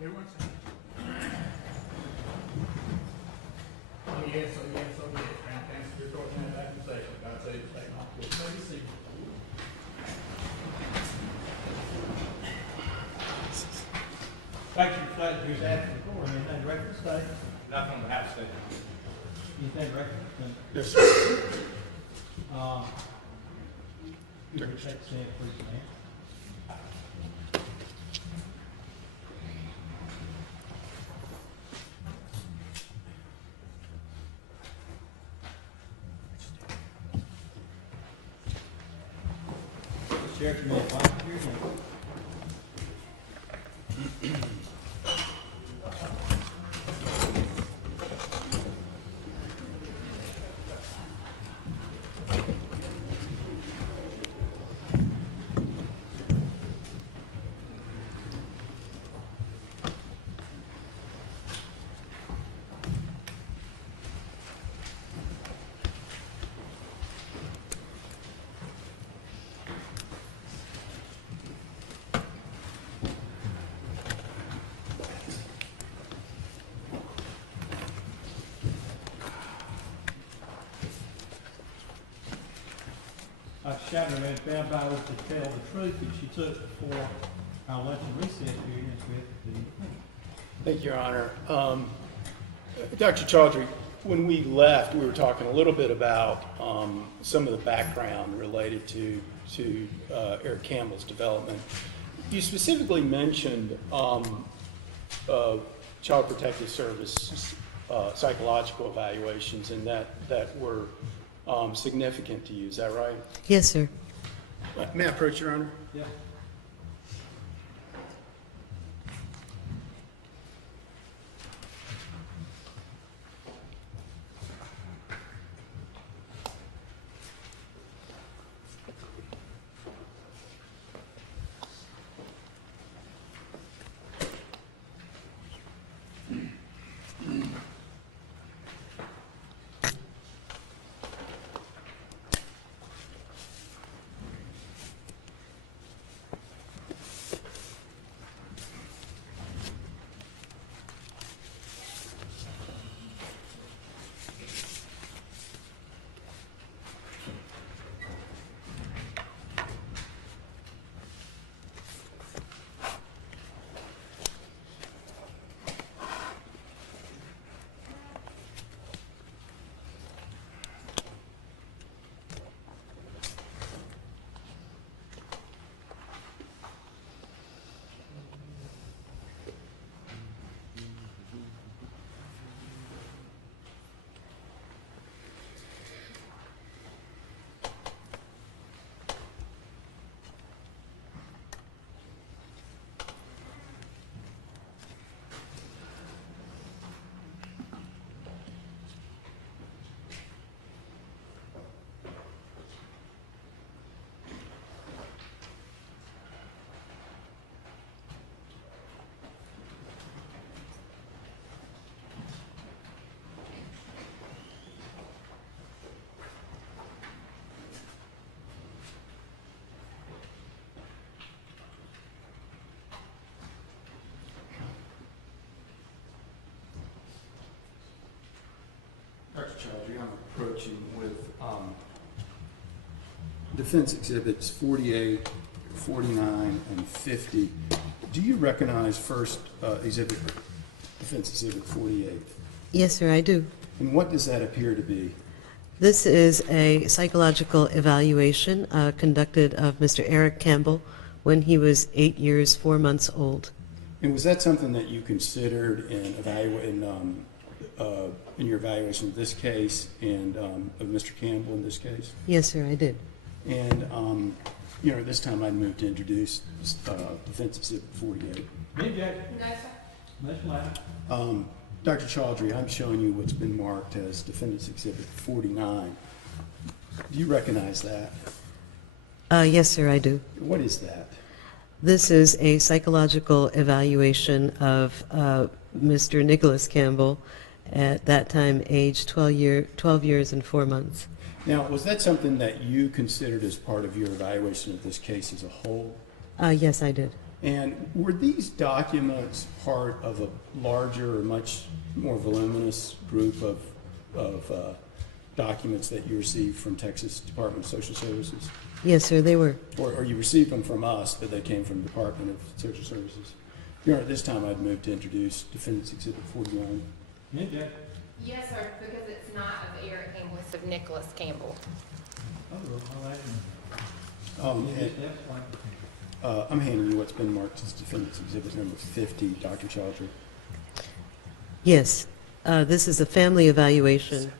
Everyone's oh yes, oh yes, oh yes. Fantastic. You're talking about back in session. God save the state hospital. Let me see. Thank you for that. Here's after the court. Anything to record today? Nothing on behalf of the state. Anything to record? Yes, sir. You can take the stand, please, ma'am. Sheriff, you may find your name. Chaudhary has found by oath to tell the truth that she took for our election recess hearings with the defendant. Thank you, Your Honor. Dr. Chaudhary, when we left, we were talking a little bit about some of the background related to Eric Campbell's development. You specifically mentioned Child Protective Service psychological evaluations, and that were significant to you. Is that right? Yes, sir. May I approach, Your Honor? Yeah. Dr. Chaudhary, I'm approaching with Defense Exhibits 48, 49, and 50. Do you recognize first Defense Exhibit 48? Yes, sir, I do. And what does that appear to be? This is a psychological evaluation conducted of Mr. Eric Campbell when he was 8 years, 4 months old. And was that something that you considered in your evaluation of this case and of Mr. Campbell in this case? Yes, sir, I did. And, this time I'd move to introduce Defense Exhibit 48. Me, Jack. That's mine. Dr. Chaudhary, I'm showing you what's been marked as Defendant's Exhibit 49. Do you recognize that? Yes, sir, I do. What is that? This is a psychological evaluation of Mr. Nicholas Campbell, at that time aged 12 years and 4 months. Now, was that something that you considered as part of your evaluation of this case as a whole? Yes, I did. And were these documents part of a larger or much more voluminous group of documents that you received from Texas Department of Social Services? Yes, sir, they were. Or you received them from us, but they came from the Department of Social Services? Your Honor, at this time I'd move to introduce Defendant's Exhibit 49. Yes, sir, because it's not of Eric Campbell, it's of Nicholas Campbell. I'm handing you what's been marked as Defendant's Exhibit number 50, Dr. Chaudhary. Yes, this is a family evaluation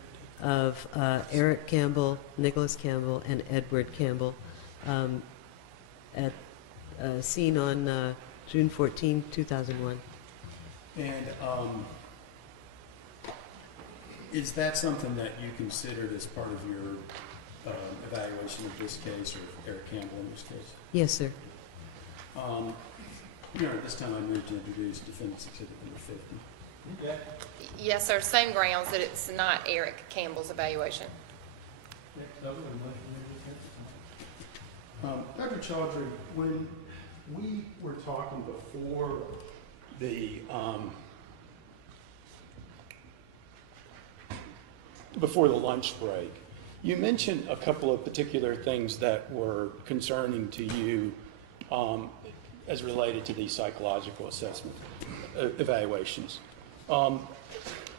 of Eric Campbell, Nicholas Campbell, and Edward Campbell, seen on June 14, 2001. And is that something that you considered as part of your evaluation of this case, or Eric Campbell in this case? Yes, sir. Your Honor, at this time I move to introduce Defendant's Exhibit number 50. Yes, sir, same grounds that it's not Eric Campbell's evaluation. Dr. Chaudhary, when we were talking before the lunch break, you mentioned a couple of particular things that were concerning to you as related to these psychological assessment evaluations.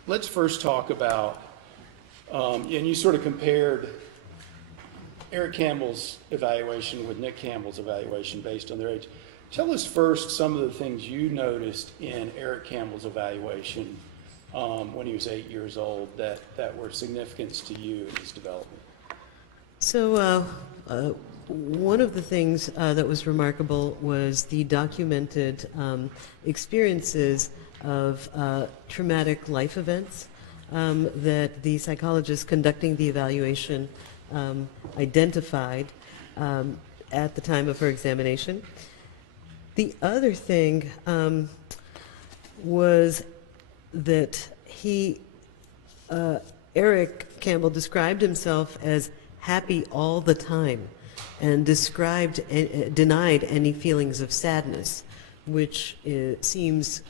Let's first talk about, and you sort of compared Eric Campbell's evaluation with Nick Campbell's evaluation based on their age. Tell us first some of the things you noticed in Eric Campbell's evaluation when he was 8 years old that were significant to you in his development. So one of the things that was remarkable was the documented experiences of traumatic life events that the psychologist conducting the evaluation identified at the time of her examination. The other thing was that Eric Campbell described himself as happy all the time and denied any feelings of sadness, which seems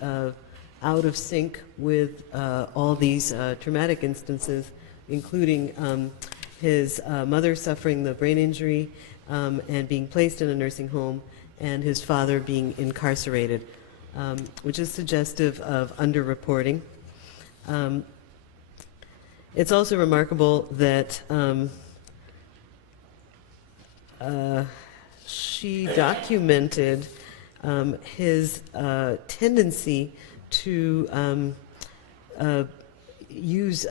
out of sync with all these traumatic instances, including his mother suffering the brain injury and being placed in a nursing home, and his father being incarcerated, which is suggestive of underreporting. It's also remarkable that she documented his tendency to use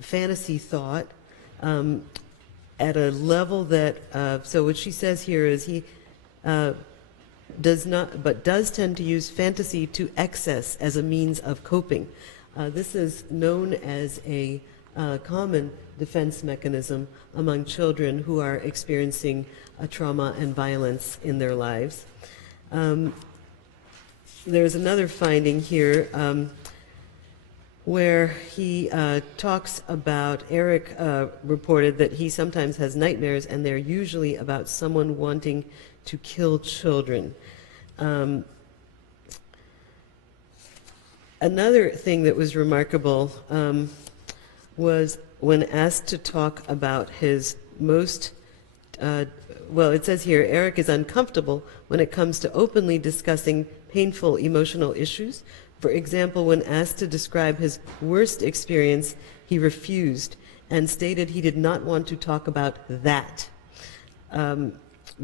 fantasy thought at a level that, so what she says here is he does tend to use fantasy to excess as a means of coping. This is known as a common defense mechanism among children who are experiencing trauma and violence in their lives. There's another finding here where he talks about, Eric reported that he sometimes has nightmares, and they're usually about someone wanting to kill children. Another thing that was remarkable was when asked to talk about his most, well, it says here, Eric is uncomfortable when it comes to openly discussing painful emotional issues. For example, when asked to describe his worst experience, he refused and stated he did not want to talk about that.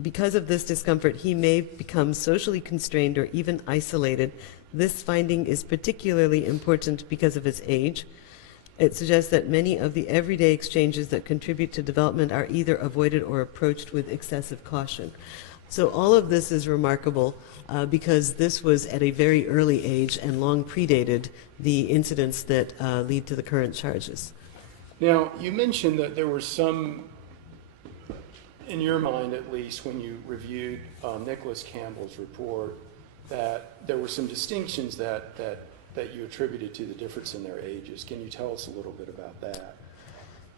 Because of this discomfort, he may become socially constrained or even isolated. This finding is particularly important because of his age. It suggests that many of the everyday exchanges that contribute to development are either avoided or approached with excessive caution. So all of this is remarkable because this was at a very early age and long predated the incidents that lead to the current charges. Now, you mentioned that there were some, in your mind at least, when you reviewed Nicholas Campbell's report, that there were some distinctions that you attributed to the difference in their ages. Can you tell us a little bit about that?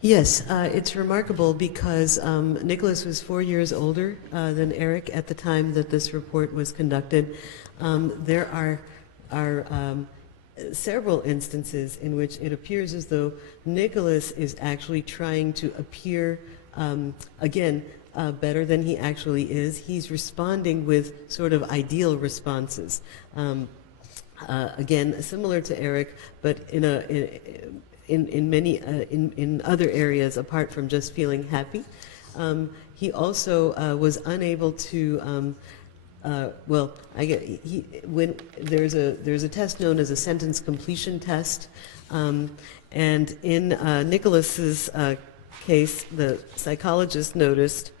Yes, it's remarkable because Nicholas was 4 years older than Eric at the time that this report was conducted. There are several instances in which it appears as though Nicholas is actually trying to appear, again, better than he actually is. He's responding with sort of ideal responses. Again, similar to Eric, but in many in other areas apart from just feeling happy. He also was unable to. Well, when there's a test known as a sentence completion test, and in Nicholas's case, the psychologist noticed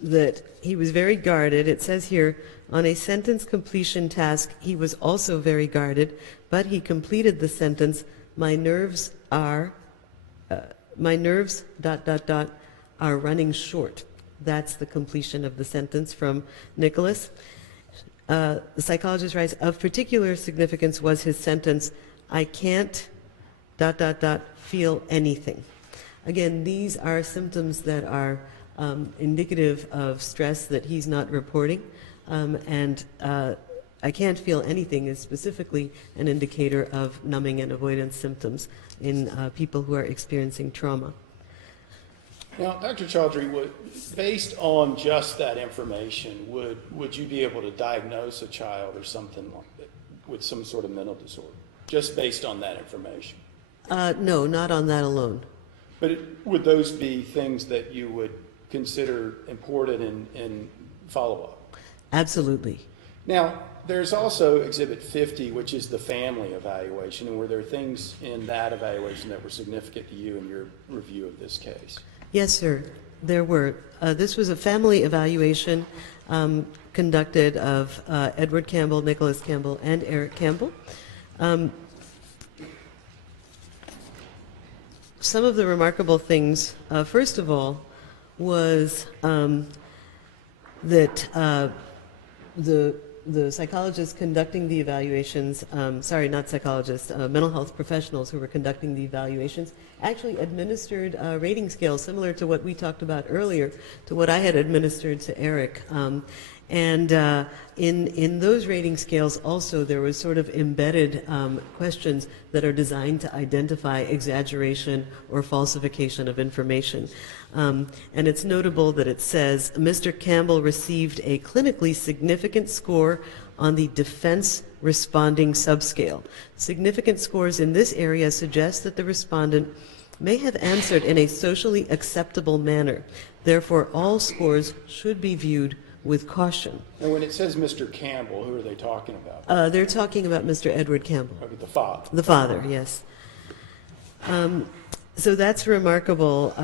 that he was very guarded. It says here, on a sentence completion task, he was also very guarded, but he completed the sentence, my nerves are running short. That's the completion of the sentence from Nicholas. The psychologist writes, of particular significance was his sentence, I can't feel anything. Again, these are symptoms that are indicative of stress that he's not reporting, and I can't feel anything is specifically an indicator of numbing and avoidance symptoms in people who are experiencing trauma. Now, Dr. Chaudhary, based on just that information, would you be able to diagnose a child or something like that with some sort of mental disorder, just based on that information? No, not on that alone. But would those be things that you would consider important in follow-up? Absolutely. Now, there's also Exhibit 50, which is the family evaluation, and were there things in that evaluation that were significant to you in your review of this case? Yes, sir, there were. This was a family evaluation conducted of Edward Campbell, Nicholas Campbell, and Eric Campbell. Some of the remarkable things, first of all, was that the psychologists conducting the evaluations, sorry, not psychologists, mental health professionals who were conducting the evaluations actually administered rating scales similar to what we talked about earlier, to what I had administered to Eric. And in those rating scales also there was sort of embedded questions that are designed to identify exaggeration or falsification of information. And it's notable that it says, Mr. Campbell received a clinically significant score on the defense responding subscale. Significant scores in this area suggest that the respondent may have answered in a socially acceptable manner. Therefore, all scores should be viewed with caution. And when it says Mr. Campbell, who are they talking about? They're talking about Mr. Edward Campbell. Okay, the father. The father, yes. So that's remarkable.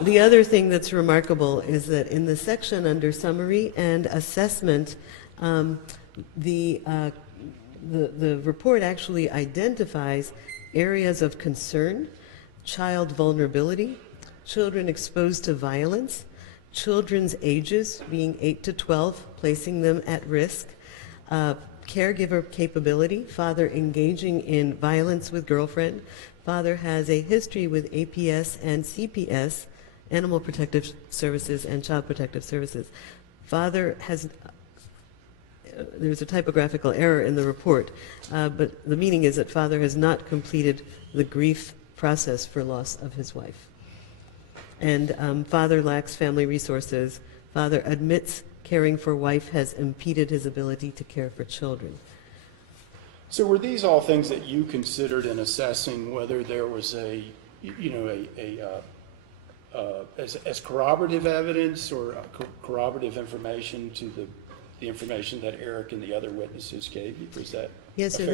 The other thing that's remarkable is that in the section under summary and assessment, the report actually identifies areas of concern, child vulnerability, children exposed to violence, children's ages being 8 to 12, placing them at risk, caregiver capability, father engaging in violence with girlfriend, father has a history with APS and CPS, Animal Protective Services and Child Protective Services. Father has, there's a typographical error in the report, but the meaning is that father has not completed the grief process for loss of his wife. And father lacks family resources. Father admits caring for wife has impeded his ability to care for children. So were these all things that you considered in assessing whether there was as corroborative evidence or corroborative information to the information that Eric and the other witnesses gave you? Was that yes, sir.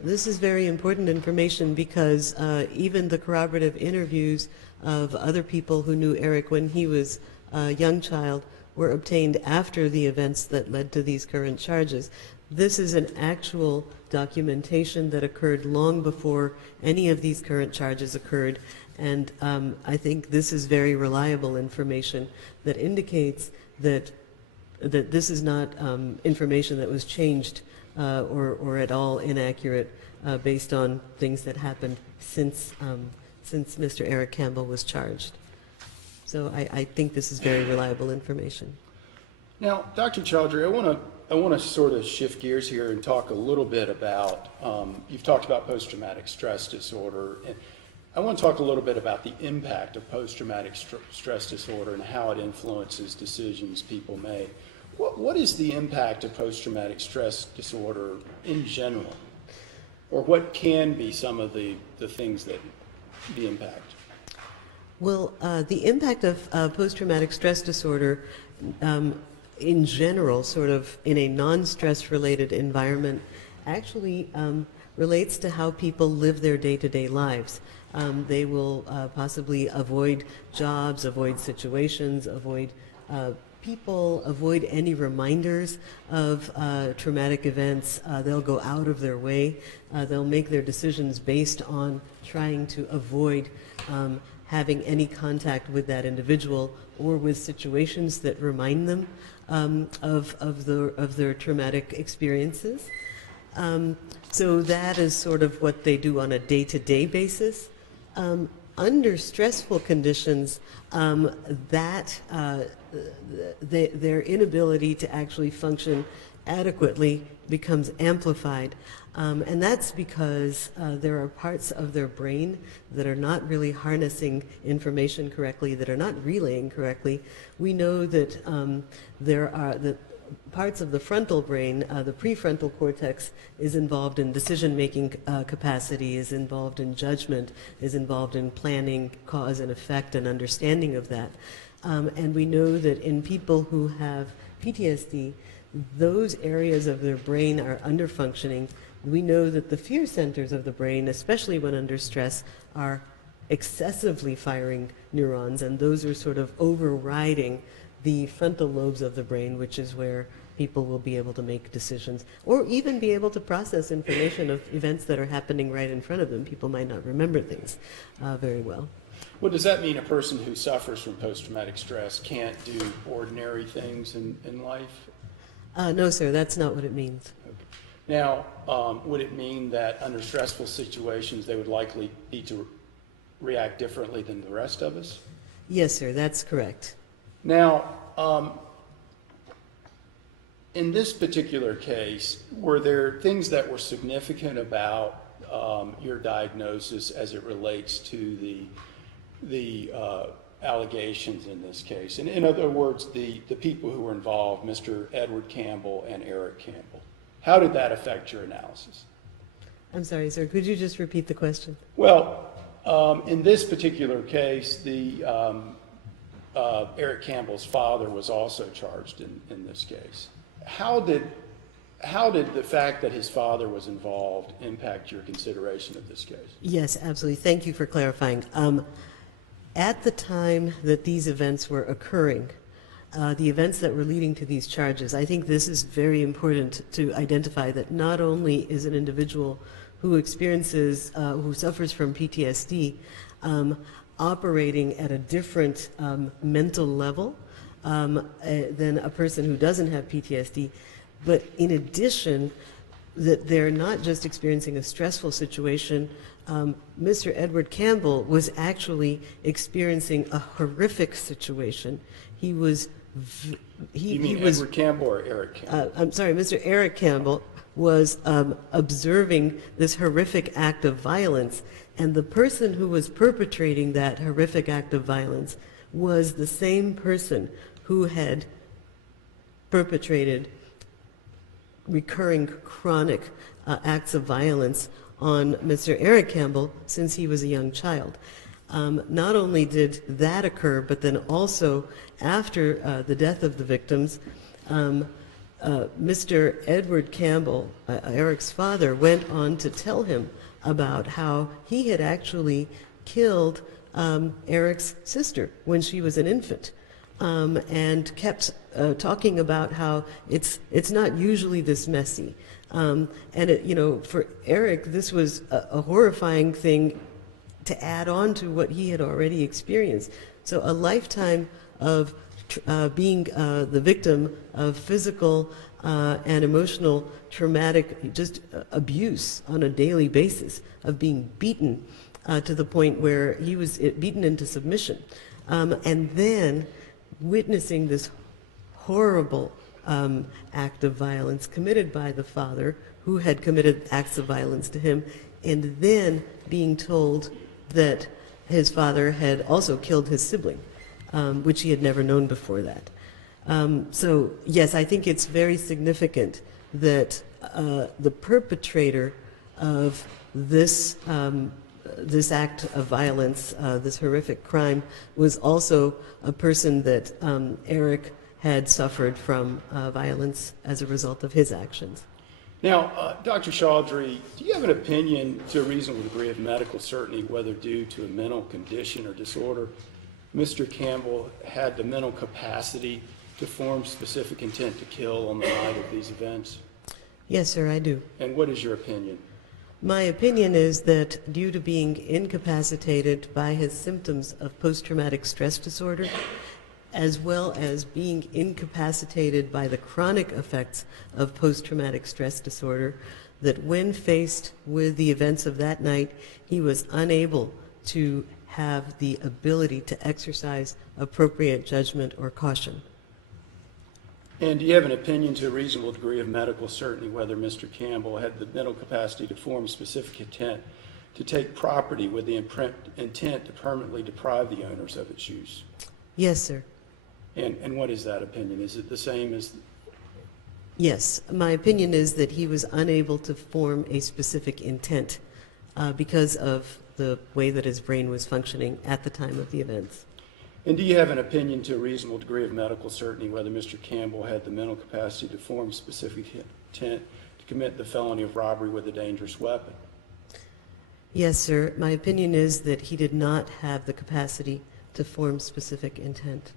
This is very important information because even the corroborative interviews of other people who knew Eric when he was a young child were obtained after the events that led to these current charges. This is an actual documentation that occurred long before any of these current charges occurred, and I think this is very reliable information that indicates that this is not information that was changed or at all inaccurate based on things that happened since Mr. Eric Campbell was charged. So I think this is very reliable information. Now, Dr. Chaudhary, I want to sort of shift gears here and talk a little bit about, you've talked about post-traumatic stress disorder, and I want to talk a little bit about the impact of post-traumatic stress disorder and how it influences decisions people make. What is the impact of post-traumatic stress disorder in general? Or what can be some of the things that the impact? Well, the impact of post-traumatic stress disorder in general, sort of in a non-stress related environment, actually relates to how people live their day-to-day lives. They will possibly avoid jobs, avoid situations, avoid people, avoid any reminders of traumatic events. They'll go out of their way. They'll make their decisions based on trying to avoid having any contact with that individual or with situations that remind them of their traumatic experiences. So that is sort of what they do on a day-to-day basis. Under stressful conditions, their inability to actually function adequately becomes amplified. And that's because there are parts of their brain that are not really harnessing information correctly, that are not relaying correctly. We know that there are parts of the frontal brain, the prefrontal cortex, is involved in decision-making capacity, is involved in judgment, is involved in planning, cause and effect, and understanding of that. And we know that in people who have PTSD, those areas of their brain are underfunctioning. We know that the fear centers of the brain, especially when under stress, are excessively firing neurons, and those are sort of overriding the frontal lobes of the brain, which is where people will be able to make decisions or even be able to process information of events that are happening right in front of them. People might not remember things very well. Well, does that mean a person who suffers from post-traumatic stress can't do ordinary things in life? No, sir, that's not what it means. Okay. Now, would it mean that under stressful situations they would likely need to react differently than the rest of us? Yes, sir, that's correct. Now, in this particular case, were there things that were significant about your diagnosis as it relates to the allegations in this case? In other words, the people who were involved, Mr. Edward Campbell and Eric Campbell. How did that affect your analysis? I'm sorry, sir, could you just repeat the question? Well, in this particular case, Eric Campbell's father was also charged in this case. How did the fact that his father was involved impact your consideration of this case? Yes, absolutely. Thank you for clarifying. At the time that these events were occurring, the events that were leading to these charges, I think this is very important to identify that not only is an individual who experiences, who suffers from PTSD, operating at a different mental level than a person who doesn't have PTSD, but in addition, that they're not just experiencing a stressful situation. Mr. Edward Campbell was actually experiencing a horrific situation. He was Edward Campbell or Eric Campbell? I'm sorry, Mr. Eric Campbell was observing this horrific act of violence, and the person who was perpetrating that horrific act of violence was the same person who had perpetrated recurring chronic acts of violence on Mr. Eric Campbell since he was a young child. Not only did that occur, but then also after the death of the victims, Mr. Edward Campbell, Eric's father, went on to tell him about how he had actually killed Eric's sister when she was an infant, and kept talking about how it's not usually this messy. And for Eric, this was a horrifying thing to add on to what he had already experienced. So a lifetime of being the victim of physical and emotional traumatic just abuse on a daily basis, of being beaten to the point where he was beaten into submission, and then witnessing this horrible act of violence committed by the father who had committed acts of violence to him, and then being told that his father had also killed his sibling, which he had never known before that. So yes, I think it's very significant that the perpetrator of this this act of violence, this horrific crime, was also a person that Eric had suffered from violence as a result of his actions. Now, Dr. Chaudhary, do you have an opinion to a reasonable degree of medical certainty whether due to a mental condition or disorder, Mr. Campbell had the mental capacity to form specific intent to kill on the night of these events? Yes, sir, I do. And what is your opinion? My opinion is that due to being incapacitated by his symptoms of post-traumatic stress disorder, as well as being incapacitated by the chronic effects of post-traumatic stress disorder, that when faced with the events of that night, he was unable to have the ability to exercise appropriate judgment or caution. And do you have an opinion to a reasonable degree of medical certainty whether Mr. Campbell had the mental capacity to form specific intent to take property with the intent to permanently deprive the owners of its use? Yes, sir. And what is that opinion? Is it the same as? Yes, my opinion is that he was unable to form a specific intent because of the way that his brain was functioning at the time of the events. And do you have an opinion to a reasonable degree of medical certainty whether Mr. Campbell had the mental capacity to form specific intent to commit the felony of robbery with a dangerous weapon? Yes, sir. My opinion is that he did not have the capacity to form specific intent.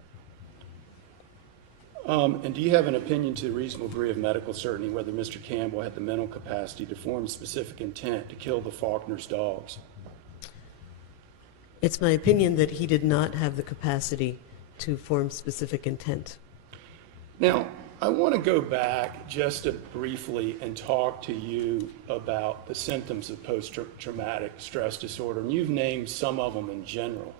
And do you have an opinion to a reasonable degree of medical certainty whether Mr. Campbell had the mental capacity to form specific intent to kill the Faulkner's dogs? It's my opinion that he did not have the capacity to form specific intent. Now, I want to go back just briefly and talk to you about the symptoms of post-traumatic stress disorder. And you've named some of them in general.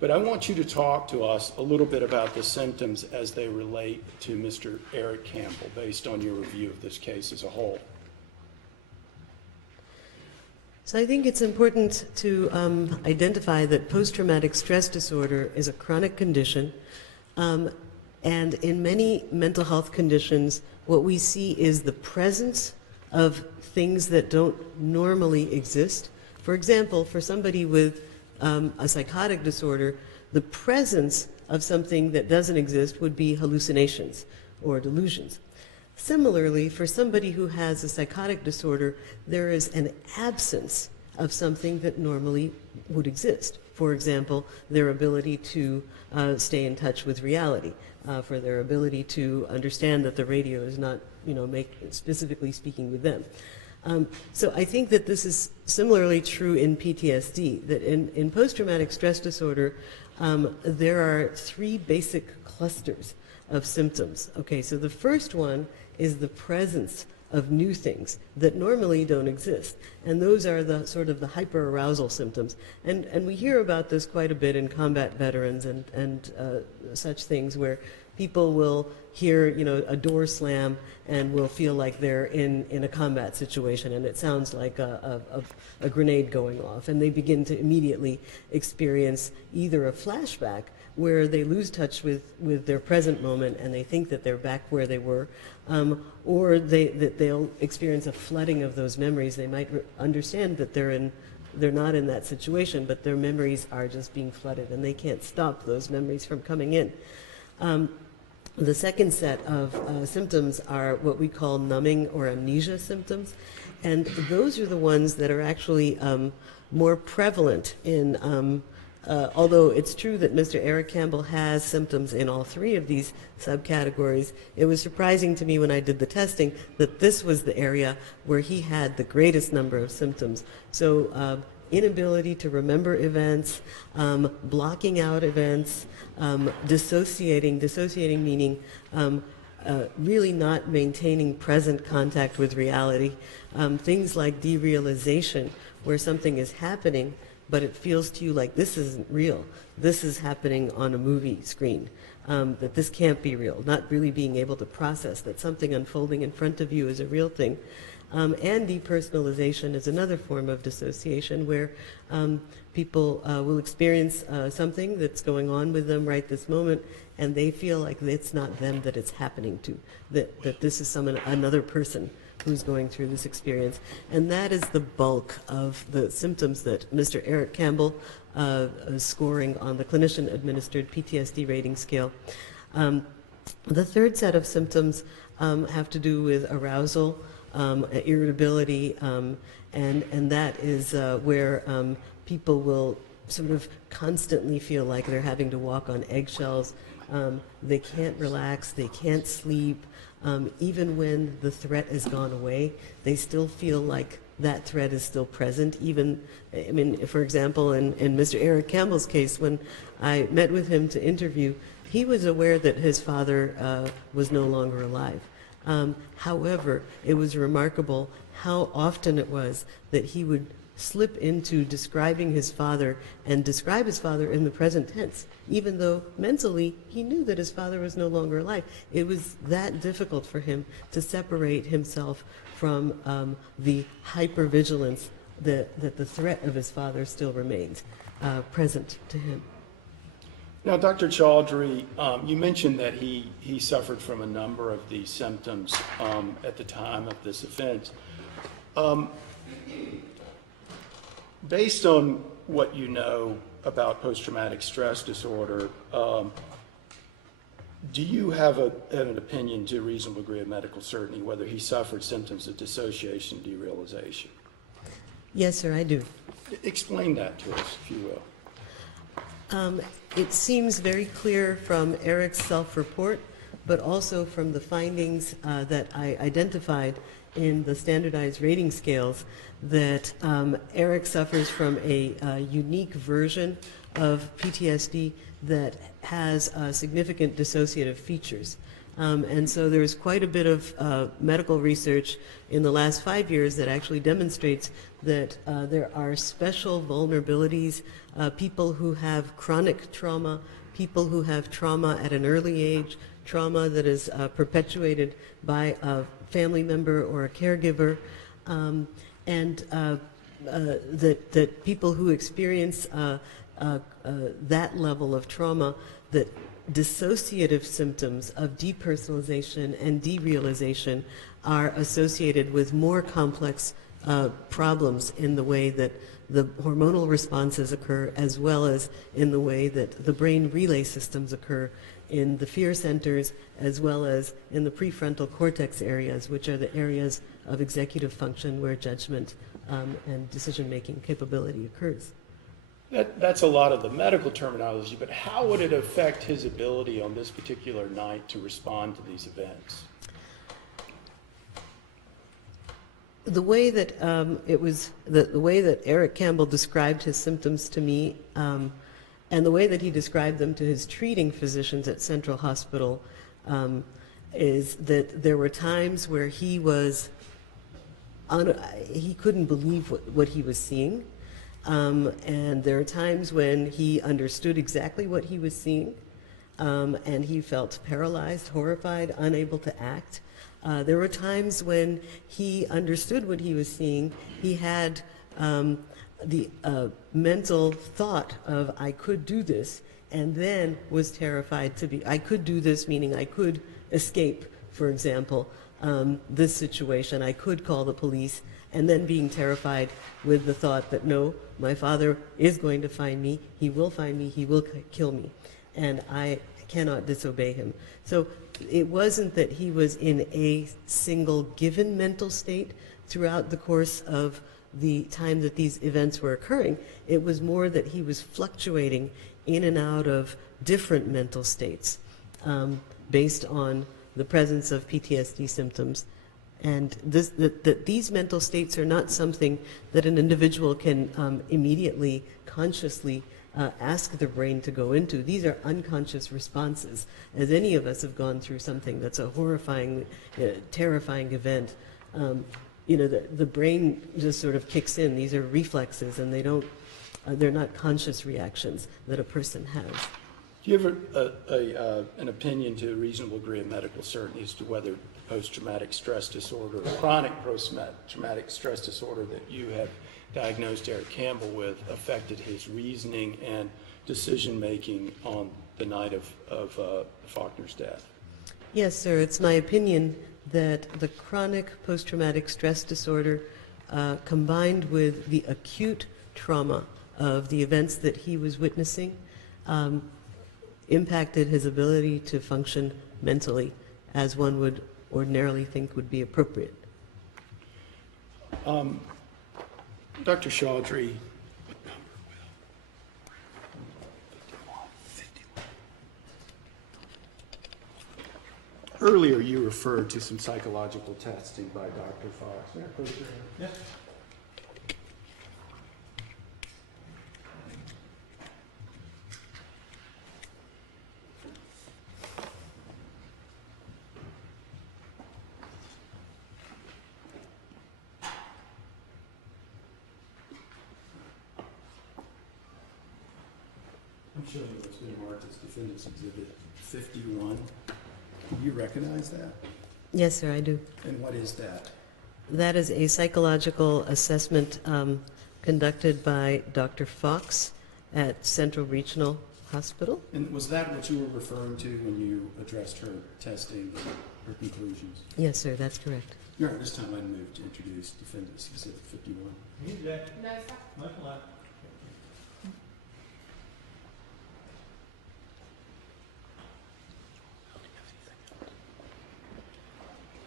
But I want you to talk to us a little bit about the symptoms as they relate to Mr. Eric Campbell, based on your review of this case as a whole. So I think it's important to identify that post-traumatic stress disorder is a chronic condition. And in many mental health conditions, what we see is the presence of things that don't normally exist. For example, for somebody with a psychotic disorder, the presence of something that doesn't exist would be hallucinations or delusions. Similarly, for somebody who has a psychotic disorder, there is an absence of something that normally would exist. For example, their ability to stay in touch with reality, for their ability to understand that the radio is not, specifically speaking with them. So I think that this is similarly true in PTSD, that in post-traumatic stress disorder, there are three basic clusters of symptoms. Okay, so the first one is the presence of new things that normally don't exist. And those are the sort of the hyperarousal symptoms. And we hear about this quite a bit in combat veterans and such things where people will hear, a door slam and will feel like they're in a combat situation, and it sounds like a grenade going off. And they begin to immediately experience either a flashback where they lose touch with their present moment and they think that they're back where they were, or they'll experience a flooding of those memories. They might understand that they're not in that situation, but their memories are just being flooded and they can't stop those memories from coming in. The second set of symptoms are what we call numbing or amnesia symptoms, and those are the ones that are actually more prevalent in although it's true that Mr. Eric Campbell has symptoms in all three of these subcategories, it was surprising to me when I did the testing that this was the area where he had the greatest number of symptoms. So inability to remember events, blocking out events, dissociating meaning really not maintaining present contact with reality, things like derealization, where something is happening, but it feels to you like this isn't real. This is happening on a movie screen, that this can't be real, not really being able to process that something unfolding in front of you is a real thing. And depersonalization is another form of dissociation where people will experience something that's going on with them right this moment, and they feel like it's not them that it's happening to, that this is another person who's going through this experience. And that is the bulk of the symptoms that Mr. Eric Campbell is scoring on the clinician-administered PTSD rating scale. The third set of symptoms have to do with arousal, irritability, and that is where people will sort of constantly feel like they're having to walk on eggshells. They can't relax, they can't sleep. Even when the threat has gone away, they still feel like that threat is still present. Even, I mean, for example, in Mr. Eric Campbell's case, when I met with him to interview, he was aware that his father was no longer alive. However, it was remarkable how often it was that he would slip into describing his father and describe his father in the present tense, even though mentally he knew that his father was no longer alive. It was that difficult for him to separate himself from the hypervigilance that the threat of his father still remains present to him. Now, Dr. Chaudhary, you mentioned that he suffered from a number of these symptoms at the time of this offense. Based on what you know about post-traumatic stress disorder, do you have an opinion to a reasonable degree of medical certainty whether he suffered symptoms of dissociation, derealization? Yes, sir, I do. Explain that to us, if you will. It seems very clear from Eric's self-report, but also from the findings that I identified in the standardized rating scales, that Eric suffers from a unique version of PTSD that has significant dissociative features. And so there's quite a bit of medical research in the last 5 years that actually demonstrates that there are special vulnerabilities, people who have chronic trauma, people who have trauma at an early age, trauma that is perpetuated by a family member or a caregiver, and that people who experience that level of trauma, that dissociative symptoms of depersonalization and derealization are associated with more complex problems in the way that the hormonal responses occur, as well as in the way that the brain relay systems occur in the fear centers, as well as in the prefrontal cortex areas, which are the areas of executive function where judgment and decision-making capability occurs. That's a lot of the medical terminology, but how would it affect his ability on this particular night to respond to these events? The way that the way that Eric Campbell described his symptoms to me, and the way that he described them to his treating physicians at Central Hospital, is that there were times where he couldn't believe what he was seeing, and there are times when he understood exactly what he was seeing, and he felt paralyzed, horrified, unable to act. There were times when he understood what he was seeing. He had the mental thought of, I could do this, and then was terrified I could do this, meaning I could escape, for example, this situation. I could call the police, and then being terrified with the thought that, no, my father is going to find me, he will find me, he will kill me, and I cannot disobey him. So it wasn't that he was in a single given mental state throughout the course of the time that these events were occurring. It was more that he was fluctuating in and out of different mental states based on the presence of PTSD symptoms And that these mental states are not something that an individual can immediately, consciously ask the brain to go into. These are unconscious responses. As any of us have gone through something that's a horrifying, terrifying event, the brain just sort of kicks in. These are reflexes, and they're not conscious reactions that a person has. Do you have an opinion to a reasonable degree of medical certainty as to whether post-traumatic stress disorder, or chronic post-traumatic stress disorder that you have diagnosed Eric Campbell with affected his reasoning and decision-making on the night of Faulkner's death? Yes, sir. It's my opinion that the chronic post-traumatic stress disorder combined with the acute trauma of the events that he was witnessing impacted his ability to function mentally as one would ordinarily think would be appropriate. Dr. Chaudhary, earlier you referred to some psychological testing by Dr. Fox. May I put it there? Yes. I'm showing you what's been marked as Defendant's Exhibit 51. Do you recognize that? Yes, sir, I do. And what is that? That is a psychological assessment conducted by Dr. Fox at Central Regional Hospital. And was that what you were referring to when you addressed her testing, her conclusions? Yes, sir, that's correct. Your Honor, this time I move to introduce Defendant's Exhibit 51. You do that. No, sir. Michael,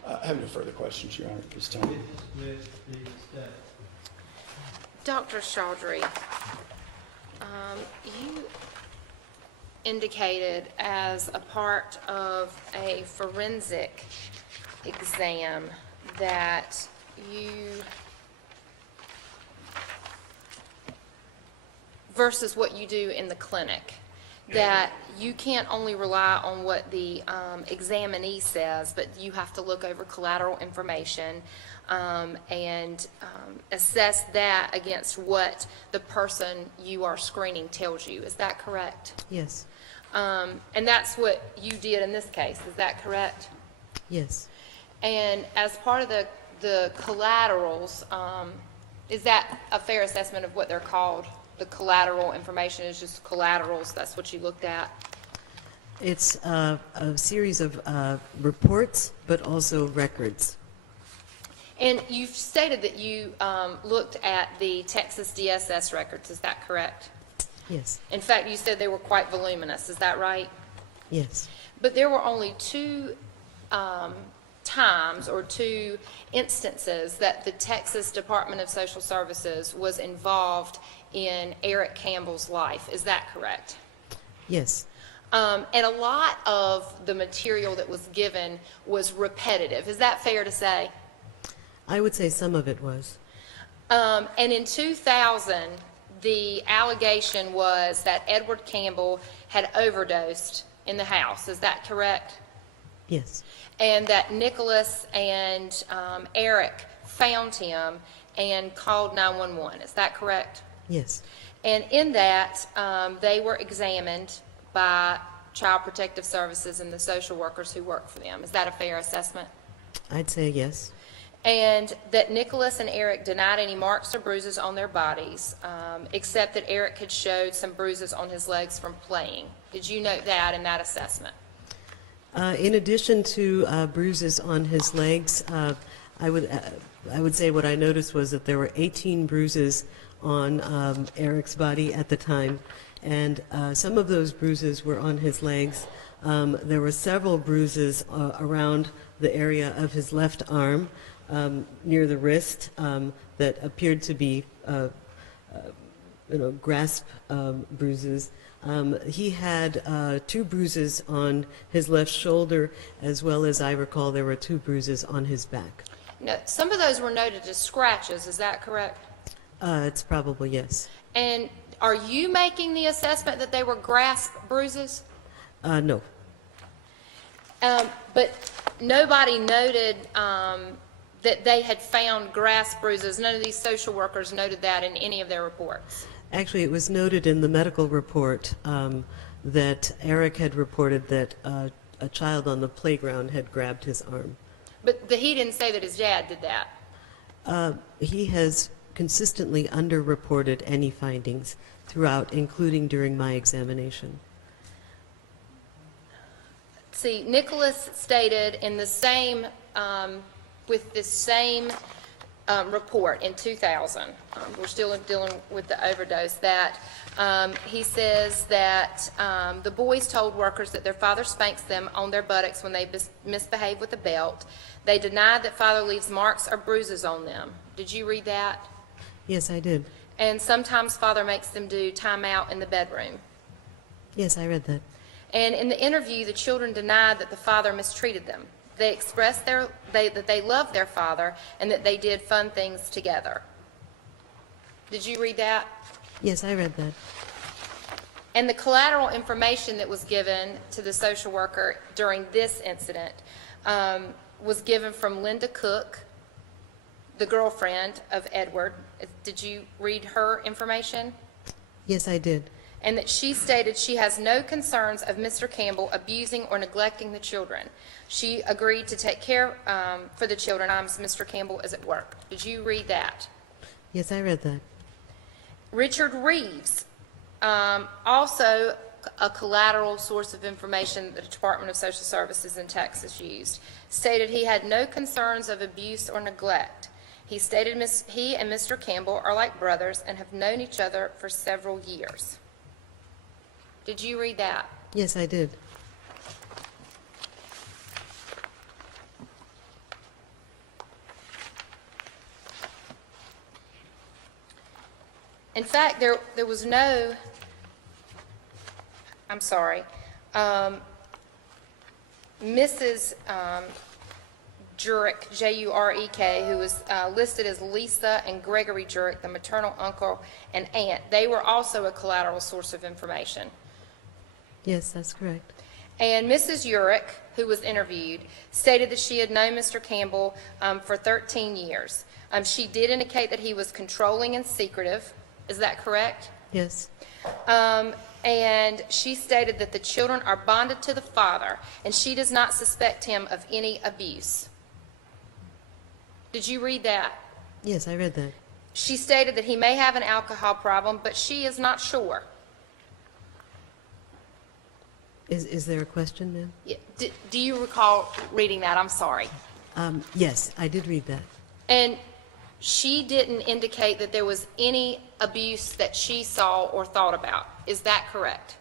I have no further questions, Your Honor, at this time. with the state. Dr. Chaudhary, you indicated as a part of a forensic exam that you, versus what you do in the clinic, that you can't only rely on what the examinee says, but you have to look over collateral information and assess that against what the person you are screening tells you. Is that correct? Yes. And that's what you did in this case. Is that correct? Yes. And as part of the collaterals, is that a fair assessment of what they're called? The collateral information is just collaterals. That's what you looked at. It's a series of reports, but also records. And you've stated that you looked at the Texas DSS records. Is that correct? Yes. In fact, you said they were quite voluminous. Is that right? Yes. But there were only two times or two instances that the Texas Department of Social Services was involved in Eric Campbell's life. Is that correct? Yes. And a lot of the material that was given was repetitive. Is that fair to say? I would say some of it was. And in 2000, the allegation was that Edward Campbell had overdosed in the house. Is that correct? Yes. And that Nicholas and Eric found him and called 911. Is that correct? Yes. And in that, they were examined by Child Protective Services and the social workers who work for them. Is that a fair assessment? I'd say yes. And that Nicholas and Eric denied any marks or bruises on their bodies, except that Eric had showed some bruises on his legs from playing. Did you note that in that assessment? In addition to bruises on his legs, I would say what I noticed was that there were 18 bruises on Eric's body at the time, and some of those bruises were on his legs. There were several bruises around the area of his left arm, near the wrist, that appeared to be grasp bruises. He had 2 bruises on his left shoulder, as well as I recall there were 2 bruises on his back. Now, some of those were noted as scratches, is that correct? It's probably yes. And are you making the assessment that they were grasp bruises? No. But nobody noted that they had found grasp bruises. None of these social workers noted that in any of their reports. Actually, it was noted in the medical report that Eric had reported that a child on the playground had grabbed his arm. But he didn't say that his dad did that. He has consistently underreported any findings throughout, including during my examination. See, Nicholas stated in the same, with this same report in 2000, we're still dealing with the overdose, that he says that the boys told workers that their father spanks them on their buttocks when they misbehave with a belt. They denied that father leaves marks or bruises on them. Did you read that? Yes, I did. And sometimes father makes them do time out in the bedroom. Yes, I read that. And in the interview, the children denied that the father mistreated them. They expressed that they loved their father and that they did fun things together. Did you read that? Yes, I read that. And the collateral information that was given to the social worker during this incident was given from Linda Cook, the girlfriend of Edward. Did you read her information? Yes, I did. And that she stated she has no concerns of Mr. Campbell abusing or neglecting the children. She agreed to take care for the children as Mr. Campbell is at work. Did you read that? Yes, I read that. Richard Reeves, also a collateral source of information that the Department of Social Services in Texas used, stated he had no concerns of abuse or neglect. He stated he and Mr. Campbell are like brothers and have known each other for several years. Did you read that? Yes, I did. In fact, there was no, I'm sorry, Mrs. Jurek, J-U-R-E-K, who was listed as Lisa and Gregory Jurek, the maternal uncle and aunt. They were also a collateral source of information. Yes, that's correct. And Mrs. Jurek, who was interviewed, stated that she had known Mr. Campbell for 13 years. She did indicate that he was controlling and secretive. Is that correct? Yes. And she stated that the children are bonded to the father, and she does not suspect him of any abuse. Did you read that? Yes, I read that. She stated that he may have an alcohol problem, but she is not sure. Is there a question, ma'am? Yeah. Do you recall reading that? I'm sorry. Yes, I did read that. And she didn't indicate that there was any abuse that she saw or thought about. Is that correct?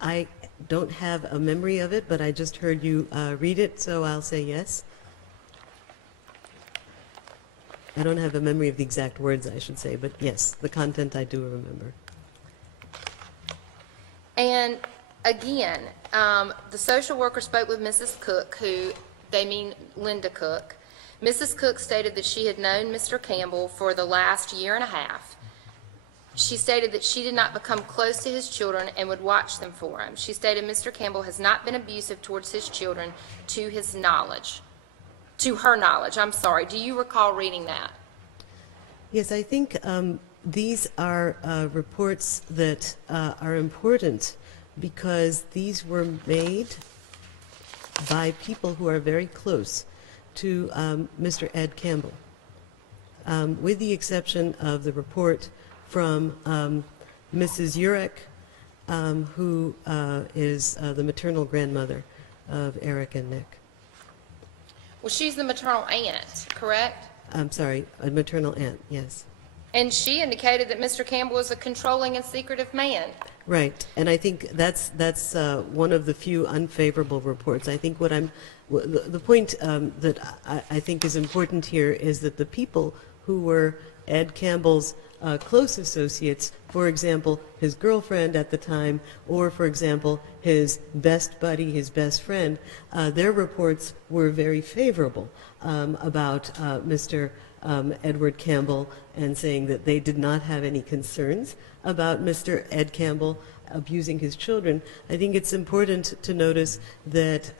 I don't have a memory of it, but I just heard you read it, so I'll say yes. I don't have a memory of the exact words, I should say, but yes, the content I do remember. And again, the social worker spoke with Mrs. Cook, who they mean Linda Cook. Mrs. Cook stated that she had known Mr. Campbell for the last year and a half. She stated that she did not become close to his children and would watch them for him. She stated Mr. Campbell has not been abusive towards his children to his knowledge. To her knowledge, I'm sorry. Do you recall reading that? Yes, I think these are reports that are important because these were made by people who are very close to Mr. Ed Campbell, with the exception of the report from Mrs. Jurek, who is the maternal grandmother of Eric and Nick. Well, she's the maternal aunt, correct? I'm sorry, a maternal aunt, yes. And she indicated that Mr. Campbell is a controlling and secretive man. Right, and I think that's one of the few unfavorable reports. I think the point that I think is important here is that the people who were Ed Campbell's close associates, for example, his girlfriend at the time, or for example, his best buddy, his best friend, their reports were very favorable about Mr. Edward Campbell, and saying that they did not have any concerns about Mr. Ed Campbell abusing his children. I think it's important to notice that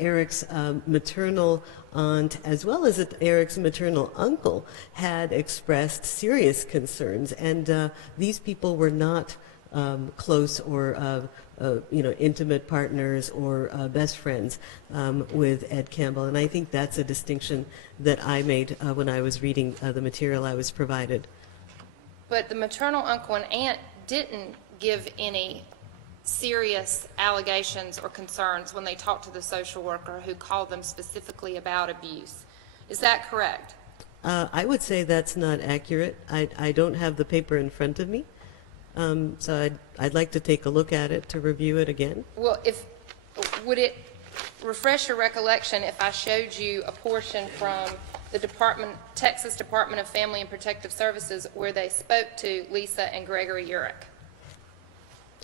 Eric's maternal aunt, as well as Eric's maternal uncle, had expressed serious concerns, and these people were not close or intimate partners or best friends with Ed Campbell. And I think that's a distinction that I made when I was reading the material I was provided. But the maternal uncle and aunt didn't give any serious allegations or concerns when they talked to the social worker who called them specifically about abuse. Is that correct? I would say that's not accurate. I don't have the paper in front of me, so I'd like to take a look at it to review it again. Well, would it refresh your recollection if I showed you a portion from the Texas Department of Family and Protective Services where they spoke to Lisa and Gregory Urich?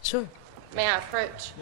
Sure. May I approach?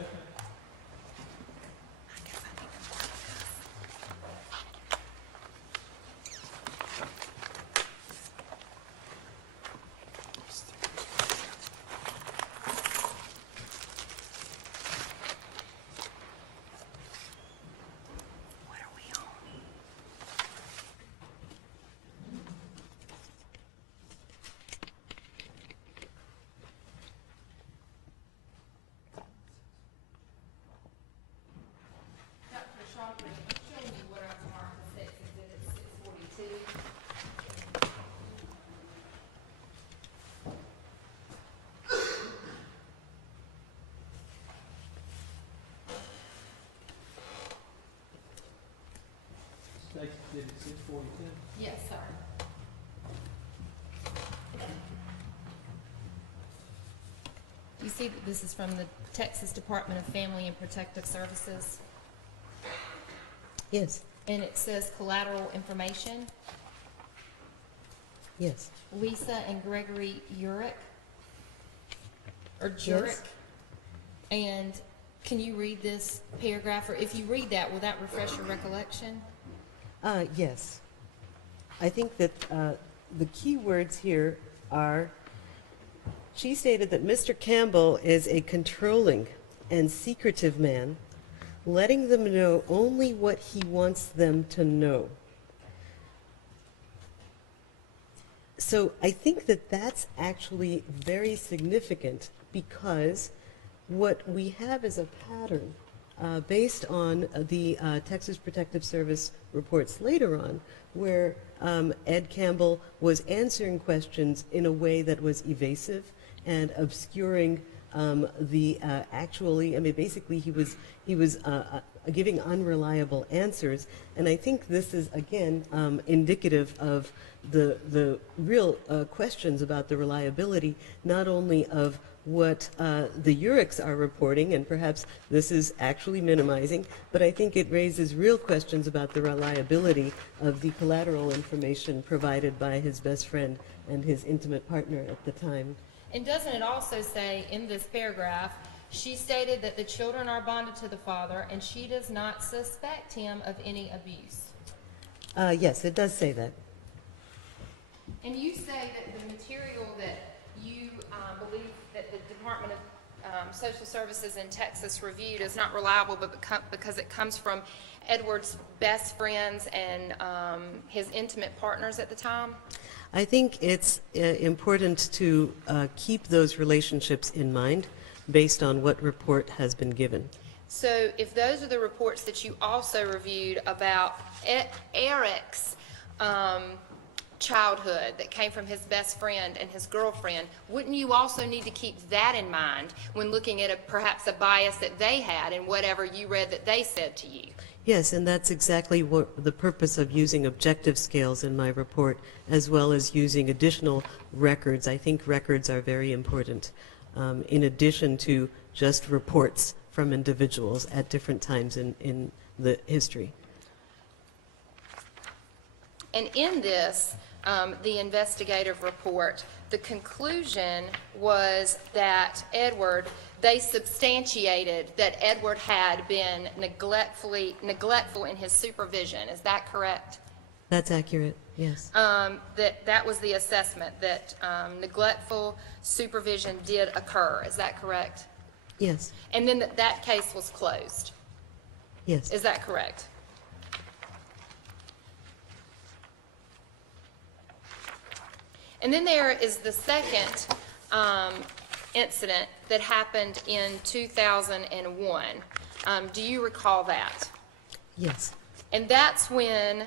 Yes, sir. You see that this is from the Texas Department of Family and Protective Services, Yes. and it says collateral information. Yes. Lisa and Gregory Urich, or Jurek. Yes. And can you read this paragraph, or if you read that, will that refresh your recollection? Yes. I think that the key words here are, she stated that Mr. Campbell is a controlling and secretive man, letting them know only what he wants them to know. So I think that that's actually very significant, because what we have is a pattern based on the Texas Protective Service reports later on, where Ed Campbell was answering questions in a way that was evasive and obscuring basically he was giving unreliable answers. And I think this is, again, indicative of the real questions about the reliability, not only of what the Urichs are reporting, and perhaps this is actually minimizing, but I think it raises real questions about the reliability of the collateral information provided by his best friend and his intimate partner at the time. And doesn't it also say in this paragraph, she stated that the children are bonded to the father and she does not suspect him of any abuse? Yes, it does say that. And you say that the material that you believe that the Department of Social Services in Texas reviewed is not reliable, but because it comes from Edward's best friends and his intimate partners at the time? I think it's important to keep those relationships in mind based on what report has been given. So if those are the reports that you also reviewed about Eric's childhood that came from his best friend and his girlfriend, wouldn't you also need to keep that in mind when looking at perhaps a bias that they had in whatever you read that they said to you? Yes, and that's exactly what the purpose of using objective scales in my report, as well as using additional records. I think records are very important, in addition to just reports from individuals at different times in the history. And in this, the investigative report, the conclusion was that they substantiated that Edward had been neglectful in his supervision. Is that correct? That's accurate, yes. That was the assessment, that neglectful supervision did occur. Is that correct? Yes, And then that case was closed. yes. Is that correct? And then there is the second incident that happened in 2001. Do you recall that? Yes, And that's when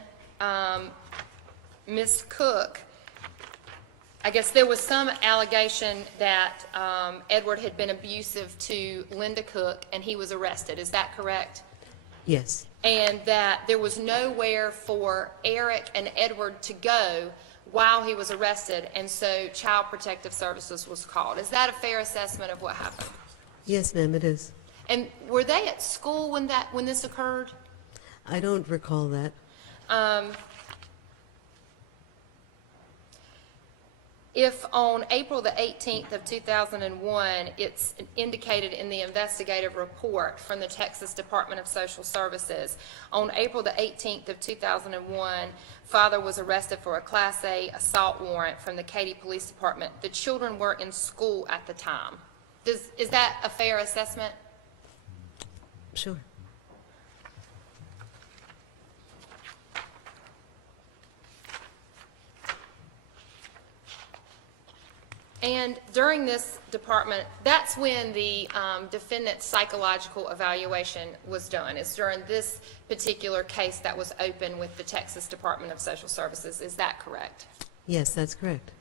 Ms. Cook, I guess there was some allegation that Edward had been abusive to Linda Cook, and he was arrested. Is that correct? yes, And that there was nowhere for Eric and Edward to go while he was arrested, and so Child Protective Services was called. Is that a fair assessment of what happened? yes, ma'am, it is. And were they at school when this occurred? I don't recall that. If on April the 18th of 2001, it's indicated in the investigative report from the Texas Department of Social Services, on April the 18th of 2001, father was arrested for a Class A assault warrant from the Katy Police Department. The children were in school at the time. Is that a fair assessment? Sure. And during this department, that's when the defendant's psychological evaluation was done. It's during this particular case that was open with the Texas Department of Social Services. Is that correct? Yes, that's correct.